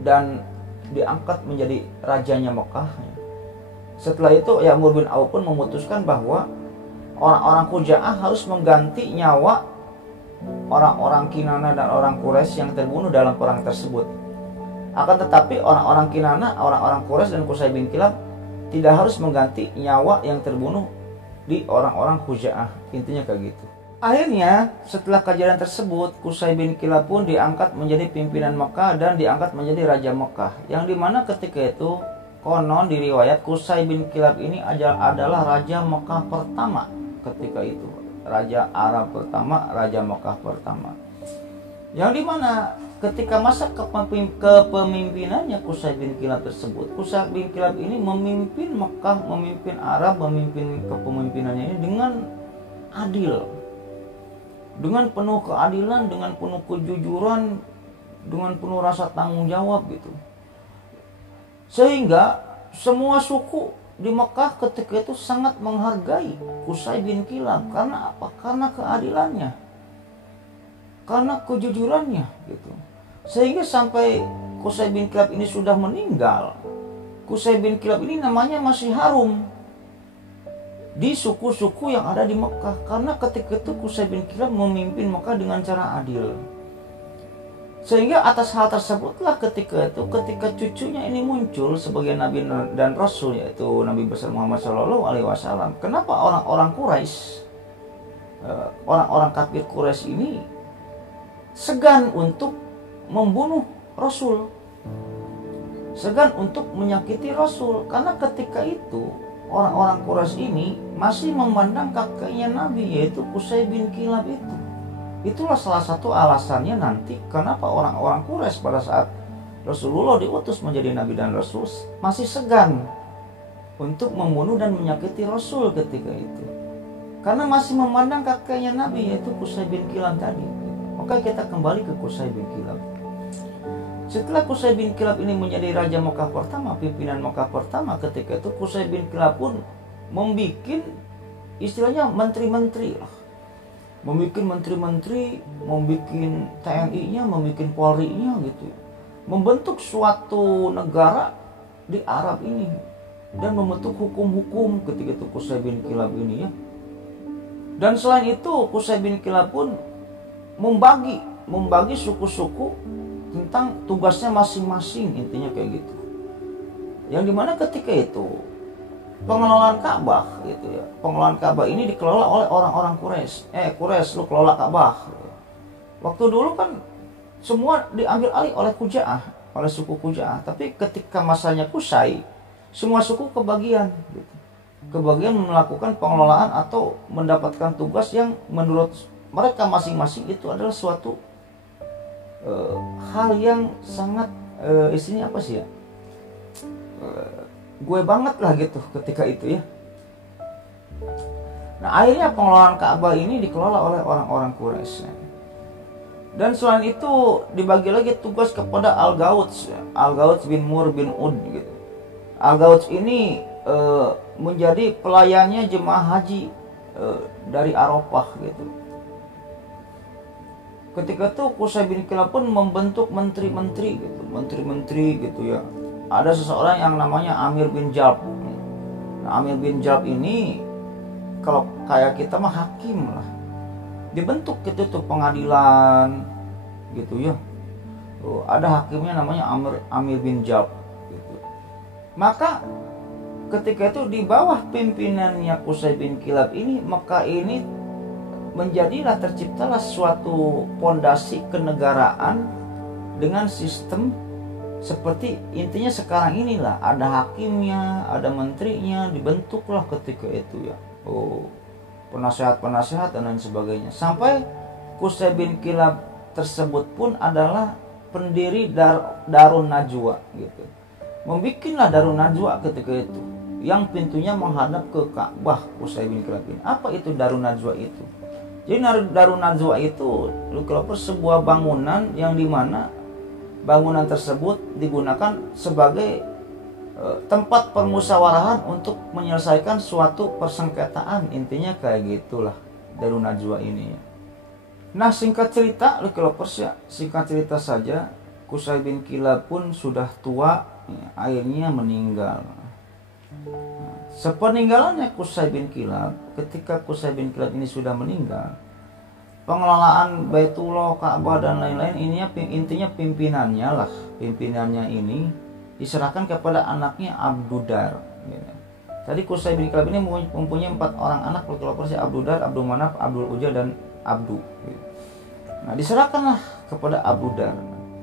dan diangkat menjadi rajanya Mekah, setelah itu Ya'mur bin Auf pun memutuskan bahwa orang-orang Khuza'ah harus mengganti nyawa orang-orang Kinana dan orang Quraisy yang terbunuh dalam perang tersebut. Akan tetapi orang-orang Kinana, orang-orang Quraisy dan Qusay bin Kilab tidak harus mengganti nyawa yang terbunuh di orang-orang Khuza'ah. Intinya kayak gitu. Akhirnya setelah kejadian tersebut, Qusay bin Kilab pun diangkat menjadi pimpinan Mekah dan diangkat menjadi raja Mekah. Yang dimana ketika itu konon di riwayat Qusay bin Kilab ini adalah raja Mekah pertama ketika itu. Raja Arab pertama, raja Mekah pertama. Yang dimana ketika masa kepemimpinannya Qusay bin Kilab tersebut, Qusay bin Kilab ini memimpin Mekah, memimpin Arab, memimpin kepemimpinannya ini dengan adil, dengan penuh keadilan, dengan penuh kejujuran, dengan penuh rasa tanggung jawab gitu. Sehingga semua suku di Mekah ketika itu sangat menghargai Qusay bin Kilab. Karena apa? Karena keadilannya, karena kejujurannya gitu. Sehingga sampai Qusay bin Kilab ini sudah meninggal, Qusay bin Kilab ini namanya masih harum di suku-suku yang ada di Mekah. Karena ketika itu Qusay bin Kilab memimpin Mekah dengan cara adil. Sehingga atas hal tersebutlah ketika cucunya ini muncul sebagai nabi dan rasul, yaitu Nabi besar Muhammad SAW. Kenapa orang-orang Quraisy, orang-orang kafir Quraisy ini segan untuk membunuh Rasul, segan untuk menyakiti Rasul? Karena ketika itu orang-orang Quraisy ini masih memandang kakeknya Nabi, yaitu Qusay bin Kilab itu. Itulah salah satu alasannya nanti kenapa orang-orang Quraisy pada saat Rasulullah diutus menjadi Nabi dan Rasul masih segan untuk membunuh dan menyakiti Rasul ketika itu. Karena masih memandang kakeknya Nabi, yaitu Qusay bin Kilab tadi. Maka kita kembali ke Qusay bin Kilab. Setelah Qusay bin Kilab ini menjadi Raja Mekah pertama, pimpinan Mekah pertama, ketika itu Qusay bin Kilab pun membuat istilahnya menteri-menteri lah. Membuat menteri-menteri, membuat TNI-nya, membuat Polri-nya gitu. Membentuk suatu negara di Arab ini. Dan membentuk hukum-hukum ketika itu Qusay bin Kilab ini ya. Dan selain itu Qusay bin Kilab pun membagi suku-suku tentang tugasnya masing-masing, intinya kayak gitu. Yang dimana ketika itu pengelolaan Ka'bah gitu ya. Pengelolaan Ka'bah ini dikelola oleh orang-orang Quraisy. Quraisy, lu kelola Ka'bah. Waktu dulu kan semua diambil alih oleh Khuza'ah, oleh suku Khuza'ah. Tapi ketika masanya Qusay, semua suku kebagian gitu. Kebagian melakukan pengelolaan atau mendapatkan tugas yang menurut mereka masing-masing itu adalah suatu hal yang sangat isinya apa sih ya? Gue banget lah gitu ketika itu ya. Nah akhirnya pengelolaan Ka'bah ini dikelola oleh orang-orang Quraisy. Dan selain itu dibagi lagi tugas kepada Al-Gauts bin Mur bin Ud gitu. Al-Gauts ini menjadi pelayannya jemaah haji dari Arafah gitu. Ketika itu Qusay bin Kilab pun membentuk menteri-menteri gitu ya. Ada seseorang yang namanya Amir bin Jalb. Nah, Amir bin Jalb ini kalau kayak kita mah hakim lah. Dibentuk gitu tuh pengadilan gitu ya. Ada hakimnya namanya Amir bin Jalb gitu. Maka ketika itu di bawah pimpinannya Qusay bin Kilab ini, maka ini terciptalah suatu pondasi kenegaraan dengan sistem seperti intinya sekarang inilah, ada hakimnya, ada menterinya, dibentuklah ketika itu ya. Penasehat-penasehat dan lain sebagainya. Sampai Qusay bin Kilab tersebut pun adalah pendiri Darun Najwa gitu. Membikinlah Darun Najwa ketika itu, yang pintunya menghadap ke Ka'bah Qusay bin Kilab ini. Apa itu Darun Najwa itu? Jadi Darun Najwa itu sebuah bangunan yang dimana bangunan tersebut digunakan sebagai tempat permusyawaratan untuk menyelesaikan suatu persengketaan, intinya kayak gitulah. Darun Najwa ini. Nah, singkat cerita, singkat cerita saja, Qusay bin Kilab pun sudah tua, akhirnya meninggal. Sepeninggalannya Qusay bin Kilab, ketika Qusay bin Kilab ini sudah meninggal, pengelolaan Baitullah, Ka'bah dan lain-lain ini intinya pimpinannya ini diserahkan kepada anaknya Abdudar. Tadi Qusay bin Kilab ini mempunyai 4 orang anak, Abdudar, Abdul Manaf, Abdul Uzza dan Abdu. Nah, diserahkanlah kepada Abdudar.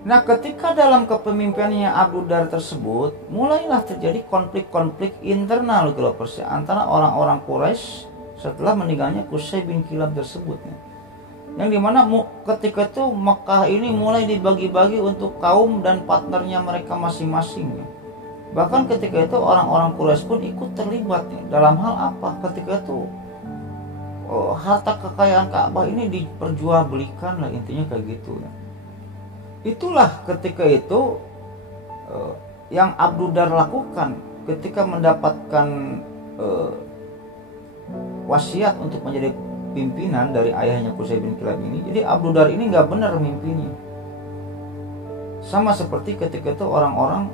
Nah, ketika dalam kepemimpinannya Abdudar tersebut, mulailah terjadi konflik-konflik internal antara orang-orang Quraisy setelah meninggalnya Qusay bin Kilab tersebut. Yang dimana ketika itu Mekah ini mulai dibagi-bagi untuk kaum dan partnernya mereka masing-masing. Bahkan ketika itu orang-orang Quraisy pun ikut terlibat dalam hal apa? Ketika itu harta kekayaan Ka'bah ini diperjualbelikan lah, intinya kayak gitu. Itulah ketika itu yang Abdudar lakukan ketika mendapatkan wasiat untuk menjadi pimpinan dari ayahnya Qusay bin Kilab ini. Jadi Abdudar ini nggak benar mimpinya. Sama seperti ketika itu orang-orang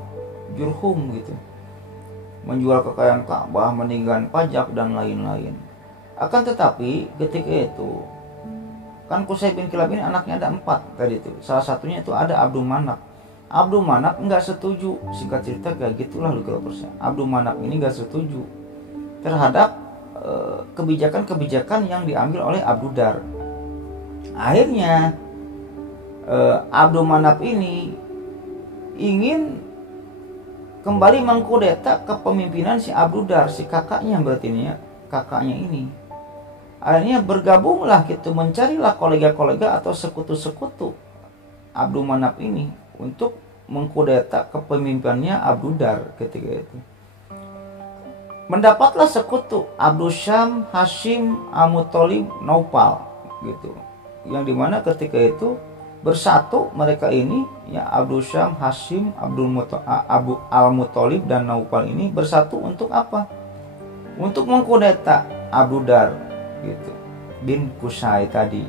Jurhum gitu, menjual kekayaan Ka'bah, meninggalkan pajak dan lain-lain. Akan tetapi ketika itu kan Qusay bin Kilab ini anaknya ada 4 tadi itu. Salah satunya itu ada Abdul Manaf. Abdul Manaf nggak setuju, singkat cerita kayak gitulah Abdul Manaf ini nggak setuju terhadap kebijakan-kebijakan yang diambil oleh Abdudar. Akhirnya Abdul Manaf ini ingin kembali mengkudeta kepemimpinan si Abdudar, si kakaknya berarti ini ya, kakaknya ini. Akhirnya bergabunglah gitu, mencarilah kolega-kolega atau sekutu-sekutu Abdul Manaf ini untuk mengkudeta kepemimpinannya Abdudar ketika itu. Mendapatlah sekutu Abdul Syam, Hashim, Al-Muttalib, Naufal gitu. Yang dimana ketika itu bersatu mereka ini ya, Abdul Syam, Hashim, Al-Muttalib dan Naufal ini bersatu untuk apa? Untuk mengkudeta Abdudar gitu, bin Qusay tadi.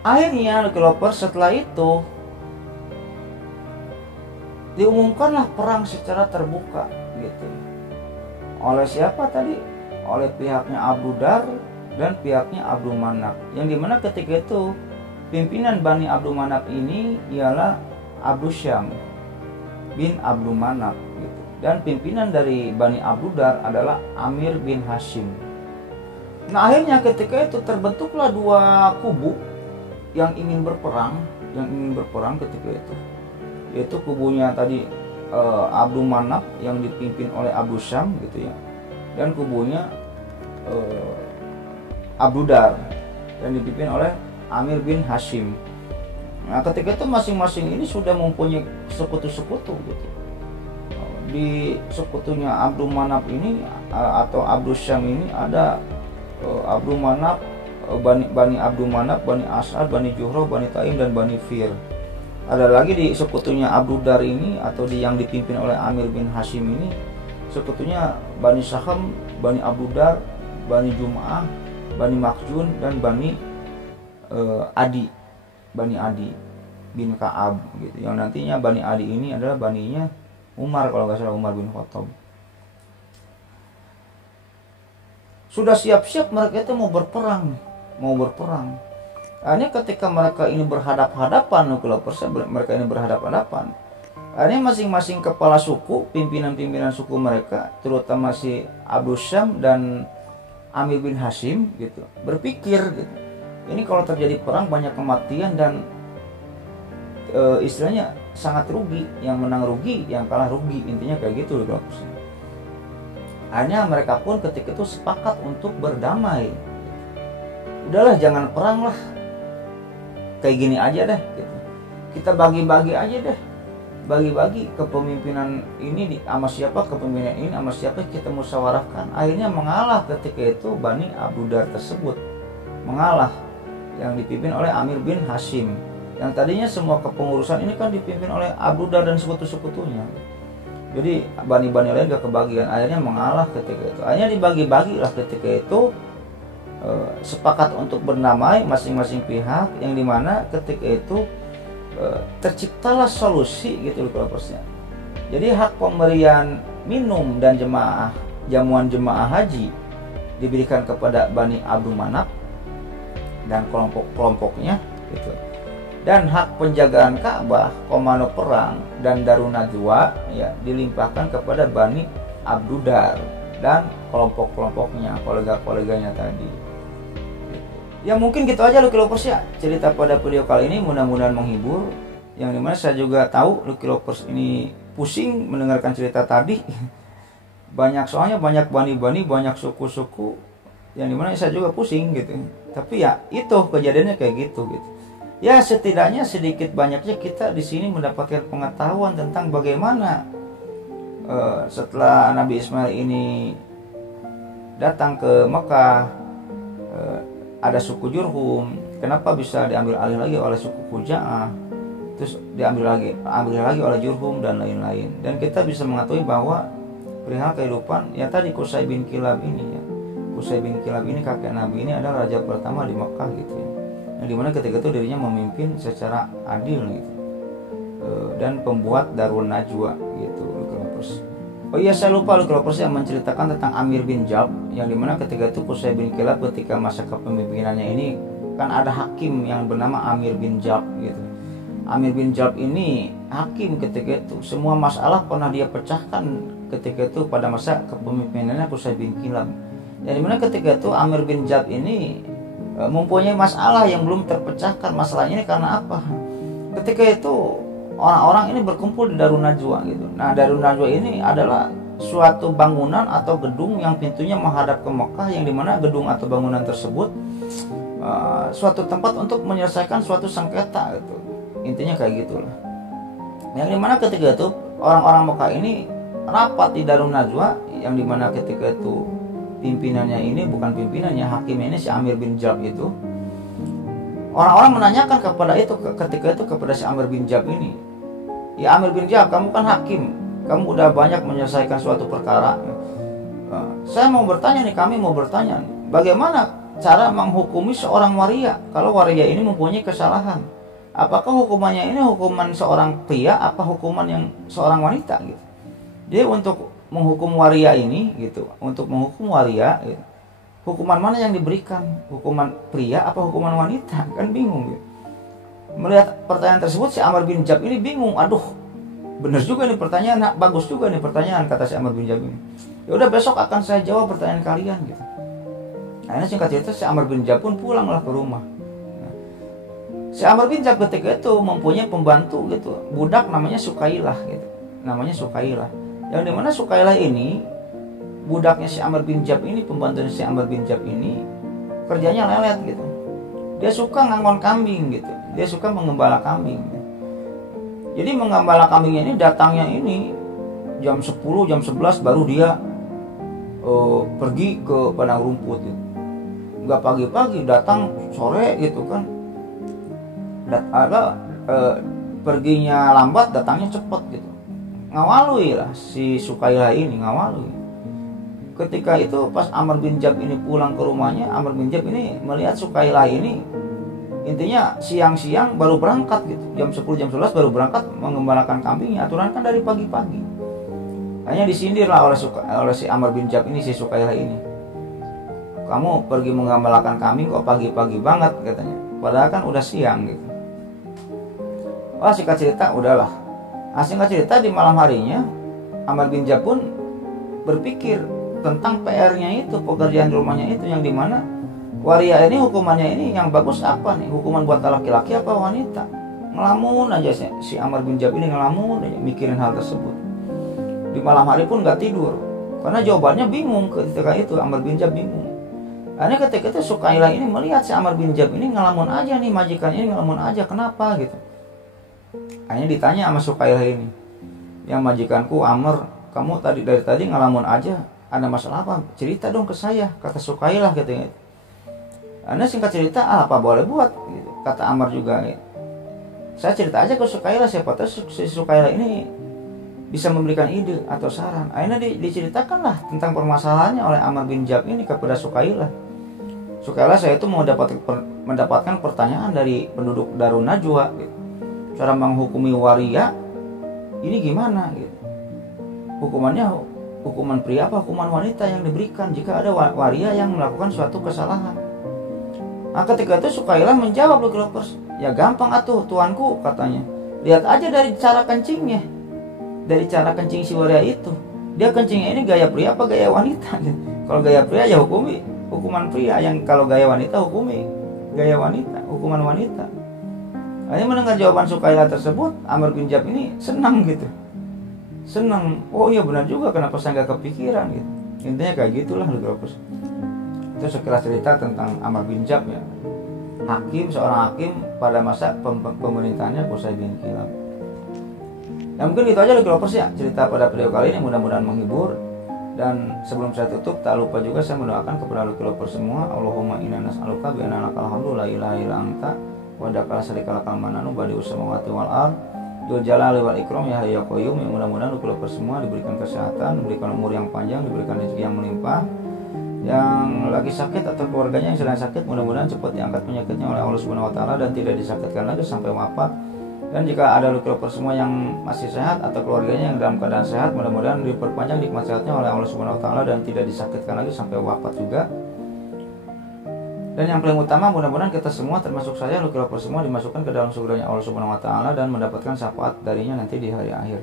Akhirnya setelah itu diumumkanlah perang secara terbuka gitu. Oleh siapa tadi? Oleh pihaknya Abdudar dan pihaknya Abdul Manaf. Yang dimana ketika itu pimpinan Bani Abdul Manaf ini ialah Abdul Syam bin Abdul Manaf gitu. Dan pimpinan dari Bani Abdudar adalah Amir bin Hashim. Nah, akhirnya ketika itu terbentuklah 2 kubu yang ingin berperang ketika itu. Yaitu kubunya tadi Abdul Manaf yang dipimpin oleh Abdul Syam gitu ya, dan kubunya Abdudar yang dipimpin oleh Amir bin Hashim. Nah, ketika itu masing-masing ini sudah mempunyai sekutu-sekutu gitu. Di sekutunya Abdul Manaf ini atau Abdul Syam ini ada Abdul Manaf, Bani Abdul Manaf, Bani As'ad, Bani Juhroh, Bani Taim dan Bani Fir. Ada lagi di sekutunya Abdudar ini atau yang dipimpin oleh Amir bin Hashim ini, sekutunya Bani Saham, Bani Abdudar, Bani Jum'ah, Bani Makhjun dan Bani Adi bin Ka'ab gitu. Yang nantinya Bani Adi ini adalah baninya Umar, kalau nggak salah Umar bin Khattab. Sudah siap-siap mereka itu mau berperang. Akhirnya ketika mereka ini berhadapan-hadapan, akhirnya masing-masing kepala suku, pimpinan-pimpinan suku mereka, terutama si Abdul Syam dan Amir bin Hashim gitu, berpikir gitu, ini kalau terjadi perang banyak kematian dan istilahnya sangat rugi, yang menang rugi, yang kalah rugi, intinya kayak gitu loh. Akhirnya mereka pun ketika itu sepakat untuk berdamai. Udahlah, jangan perang lah, kayak gini aja deh gitu. Kita bagi-bagi aja deh, bagi-bagi kepemimpinan ini sama siapa, kepemimpinan ini sama siapa, kita musyawarahkan. Akhirnya mengalah ketika itu Bani Abdudar tersebut, mengalah, yang dipimpin oleh Amir bin Hashim. Yang tadinya semua kepengurusan ini kan dipimpin oleh Abdudar dan sekutu-sekutunya. Jadi bani-bani lain gak kebagian, akhirnya mengalah ketika itu. Akhirnya dibagi-bagilah ketika itu sepakat untuk berdamai masing-masing pihak, yang dimana ketika itu terciptalah solusi gitu loh persnya. Jadi hak pemberian minum dan jamuan jemaah haji diberikan kepada Bani Abdul Manaf dan kelompok-kelompoknya gitu. Dan hak penjagaan Ka'bah, komando perang dan Darun Najwa ya dilimpahkan kepada Bani Abdudar dan kelompok-kelompoknya, kolega-koleganya tadi. Ya mungkin gitu aja Lucky Lovers ya cerita pada video kali ini, mudah-mudahan menghibur. Yang dimana saya juga tahu Lucky Lovers ini pusing mendengarkan cerita tadi. Soalnya banyak bani-bani, banyak suku-suku, yang dimana saya juga pusing gitu. Tapi ya itu kejadiannya kayak gitu. Ya setidaknya sedikit banyaknya kita di sini mendapatkan pengetahuan tentang bagaimana setelah Nabi Ismail ini datang ke Mekah, ada suku Jurhum, kenapa bisa diambil alih lagi oleh suku Khuza'ah, terus diambil lagi oleh Jurhum dan lain-lain. Dan kita bisa mengetahui bahwa perihal kehidupan ya tadi Qusay bin Kilab ini ya. Qusay bin Kilab ini kakek Nabi ini adalah raja pertama di Mekah gitu ya. Yang dimana ketika itu dirinya memimpin secara adil gitu. Dan pembuat Darun Najwa gitu Lucky Lovers. Oh iya saya lupa Lucky Lovers yang menceritakan tentang Amir bin Jalb, yang dimana ketika itu Qusay bin Kilab ketika masa kepemimpinannya ini kan ada hakim yang bernama Amir bin Jalb gitu. Amir bin Jalb ini hakim ketika itu, semua masalah pernah dia pecahkan ketika itu pada masa kepemimpinannya Qusay bin Kilab. Yang dimana ketika itu Amir bin Jalb ini mempunyai masalah yang belum terpecahkan. Masalahnya ini karena apa? Ketika itu orang-orang ini berkumpul di Darun Najwa gitu. Nah Darun Najwa ini adalah suatu bangunan atau gedung yang pintunya menghadap ke Mekah, yang dimana gedung atau bangunan tersebut suatu tempat untuk menyelesaikan suatu sengketa gitu. Intinya kayak gitulah. Yang dimana ketika itu orang-orang Mekah ini rapat di Darun Najwa, yang dimana ketika itu pimpinannya ini bukan pimpinannya, hakimnya ini si Amir bin Jalb itu. Orang-orang menanyakan ketika itu kepada si Amir bin Jalb ini, ya Amir bin Jalb, kamu kan hakim, kamu udah banyak menyelesaikan suatu perkara. Saya mau bertanya nih, kami mau bertanya nih, bagaimana cara menghukumi seorang waria kalau waria ini mempunyai kesalahan? Apakah hukumannya ini hukuman seorang pria, apa hukuman yang seorang wanita gitu? Dia untuk menghukum waria ini gitu, untuk menghukum waria gitu, hukuman mana yang diberikan? Hukuman pria apa hukuman wanita? Kan bingung gitu. Melihat pertanyaan tersebut si Amr bin Jalb ini bingung. Aduh, bener juga nih pertanyaan, bagus juga nih pertanyaan, kata si Amr bin Jalb ini. Ya udah besok akan saya jawab pertanyaan kalian gitu. Akhirnya singkat cerita si Amr bin Jalb pun pulanglah ke rumah. Si Amr bin Jalb ketika itu mempunyai pembantu gitu, budak namanya Sukailah gitu. Namanya Sukailah. Yang dimana Sukailah ini budaknya si Amr bin Jalb ini, pembantunya si Amr bin Jalb ini kerjanya lelet gitu. Dia suka ngangon kambing gitu. Dia suka mengembala kambing. Jadi mengembala kambingnya ini datangnya ini jam 10, jam 11 baru dia pergi ke padang rumput gitu. Enggak pagi-pagi, datang sore gitu kan. Perginya lambat, datangnya cepet gitu. Ngawalui lah si Sukailah ini, ngawalui. Ketika itu pas Amr bin Jalb ini pulang ke rumahnya, Amr bin Jalb ini melihat Sukailah ini intinya siang-siang baru berangkat gitu. Jam 10, jam 11 baru berangkat mengembalakan kambingnya. Aturan kan dari pagi-pagi. Hanya disindir lah oleh si Amr bin Jalb ini, si Sukailah ini. Kamu pergi mengembalakan kambing kok pagi-pagi banget katanya. Padahal kan udah siang gitu. Wah singkat cerita udahlah. Singkat cerita di malam harinya Amr bin Jalb pun berpikir tentang PR-nya itu, pekerjaan di rumahnya itu, yang dimana waria ini hukumannya ini yang bagus apa nih? Hukuman buat laki-laki apa wanita? Ngelamun aja si Amr bin Jalb ini, ngelamun aja mikirin hal tersebut. Di malam hari pun gak tidur karena jawabannya bingung. Ketika itu Amr bin Jalb bingung. Akhirnya ketika itu Sukailah ini melihat si Amr bin Jalb ini ngelamun aja nih, majikannya ini ngelamun aja, kenapa gitu. Akhirnya ditanya sama Sukailah ini, yang majikanku Amr, kamu dari tadi ngelamun aja, ada masalah apa? Cerita dong ke saya, kata Sukailah katanya. Anda singkat cerita, apa boleh buat gitu, kata Amr juga gitu. Saya cerita aja ke Sukailah, siapa tahu si Sukailah ini bisa memberikan ide atau saran. Akhirnya diceritakanlah tentang permasalahannya oleh Amr bin Jalb ini kepada Sukailah. Sukalah saya itu mau mendapatkan pertanyaan dari penduduk Darun Najwa gitu. Cara menghukumi waria ini gimana gitu. Hukumannya hukuman pria apa hukuman wanita yang diberikan jika ada waria yang melakukan suatu kesalahan. Nah ketika itu Sukailah menjawab Lucky Lovers, ya gampang atuh tuanku katanya. Lihat aja dari cara kencingnya. Dari cara kencing si waria itu. Dia kencingnya ini gaya pria apa gaya wanita gitu. Kalau gaya pria ya hukumi hukuman pria, yang kalau gaya wanita hukumi gaya wanita, hukuman wanita. Akhirnya mendengar jawaban Sukailah tersebut, Amr bin Jab ini senang gitu. Senang, oh iya benar juga, kenapa saya nggak kepikiran gitu. Intinya kayak gitulah Lucky Lovers. Itu sekilas cerita tentang Amr bin Jab ya. Seorang hakim pada masa pemerintahannya Qusay bin Kilab. Ya mungkin itu aja Lucky Lovers ya, cerita pada video kali ini, mudah-mudahan menghibur. Dan sebelum saya tutup, tak lupa juga saya mendoakan kepada Lucky Lovers semua, Allahumma inna nas'aluka bi anna lakal hamdu la ilaha illa anta wa dakal syarika lakal mananu badi'us samawati wal ard dzul jalali wal ikram ya hayyu ya qayyum. Yang mudah-mudahan Lucky Lovers semua diberikan kesehatan, diberikan umur yang panjang, diberikan rezeki yang melimpah. Yang lagi sakit atau keluarganya yang sedang sakit, mudah-mudahan cepat diangkat penyakitnya oleh Allah Subhanahu wa taala dan tidak disakitkan lagi sampai wafat. Dan jika ada Lucky Lovers semua yang masih sehat atau keluarganya yang dalam keadaan sehat, mudah-mudahan diperpanjang nikmat sehatnya oleh Allah Subhanahu wa taala dan tidak disakitkan lagi sampai wafat juga. Dan yang paling utama, mudah-mudahan kita semua termasuk saya Lucky Lovers semua dimasukkan ke dalam surganya Allah Subhanahu wa taala dan mendapatkan syafaat darinya nanti di hari akhir.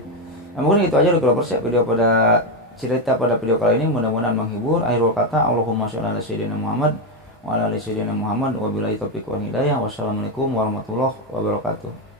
Nah, mungkin itu aja Lucky Lovers ya video pada cerita pada video kali ini, mudah-mudahan menghibur. Akhirul kata, Allahumma sholli ala sayyidina Muhammad wa ala ali sayyidina Muhammad wa billahi taufiq wal hidayah. Wassalamualaikum warahmatullahi wabarakatuh.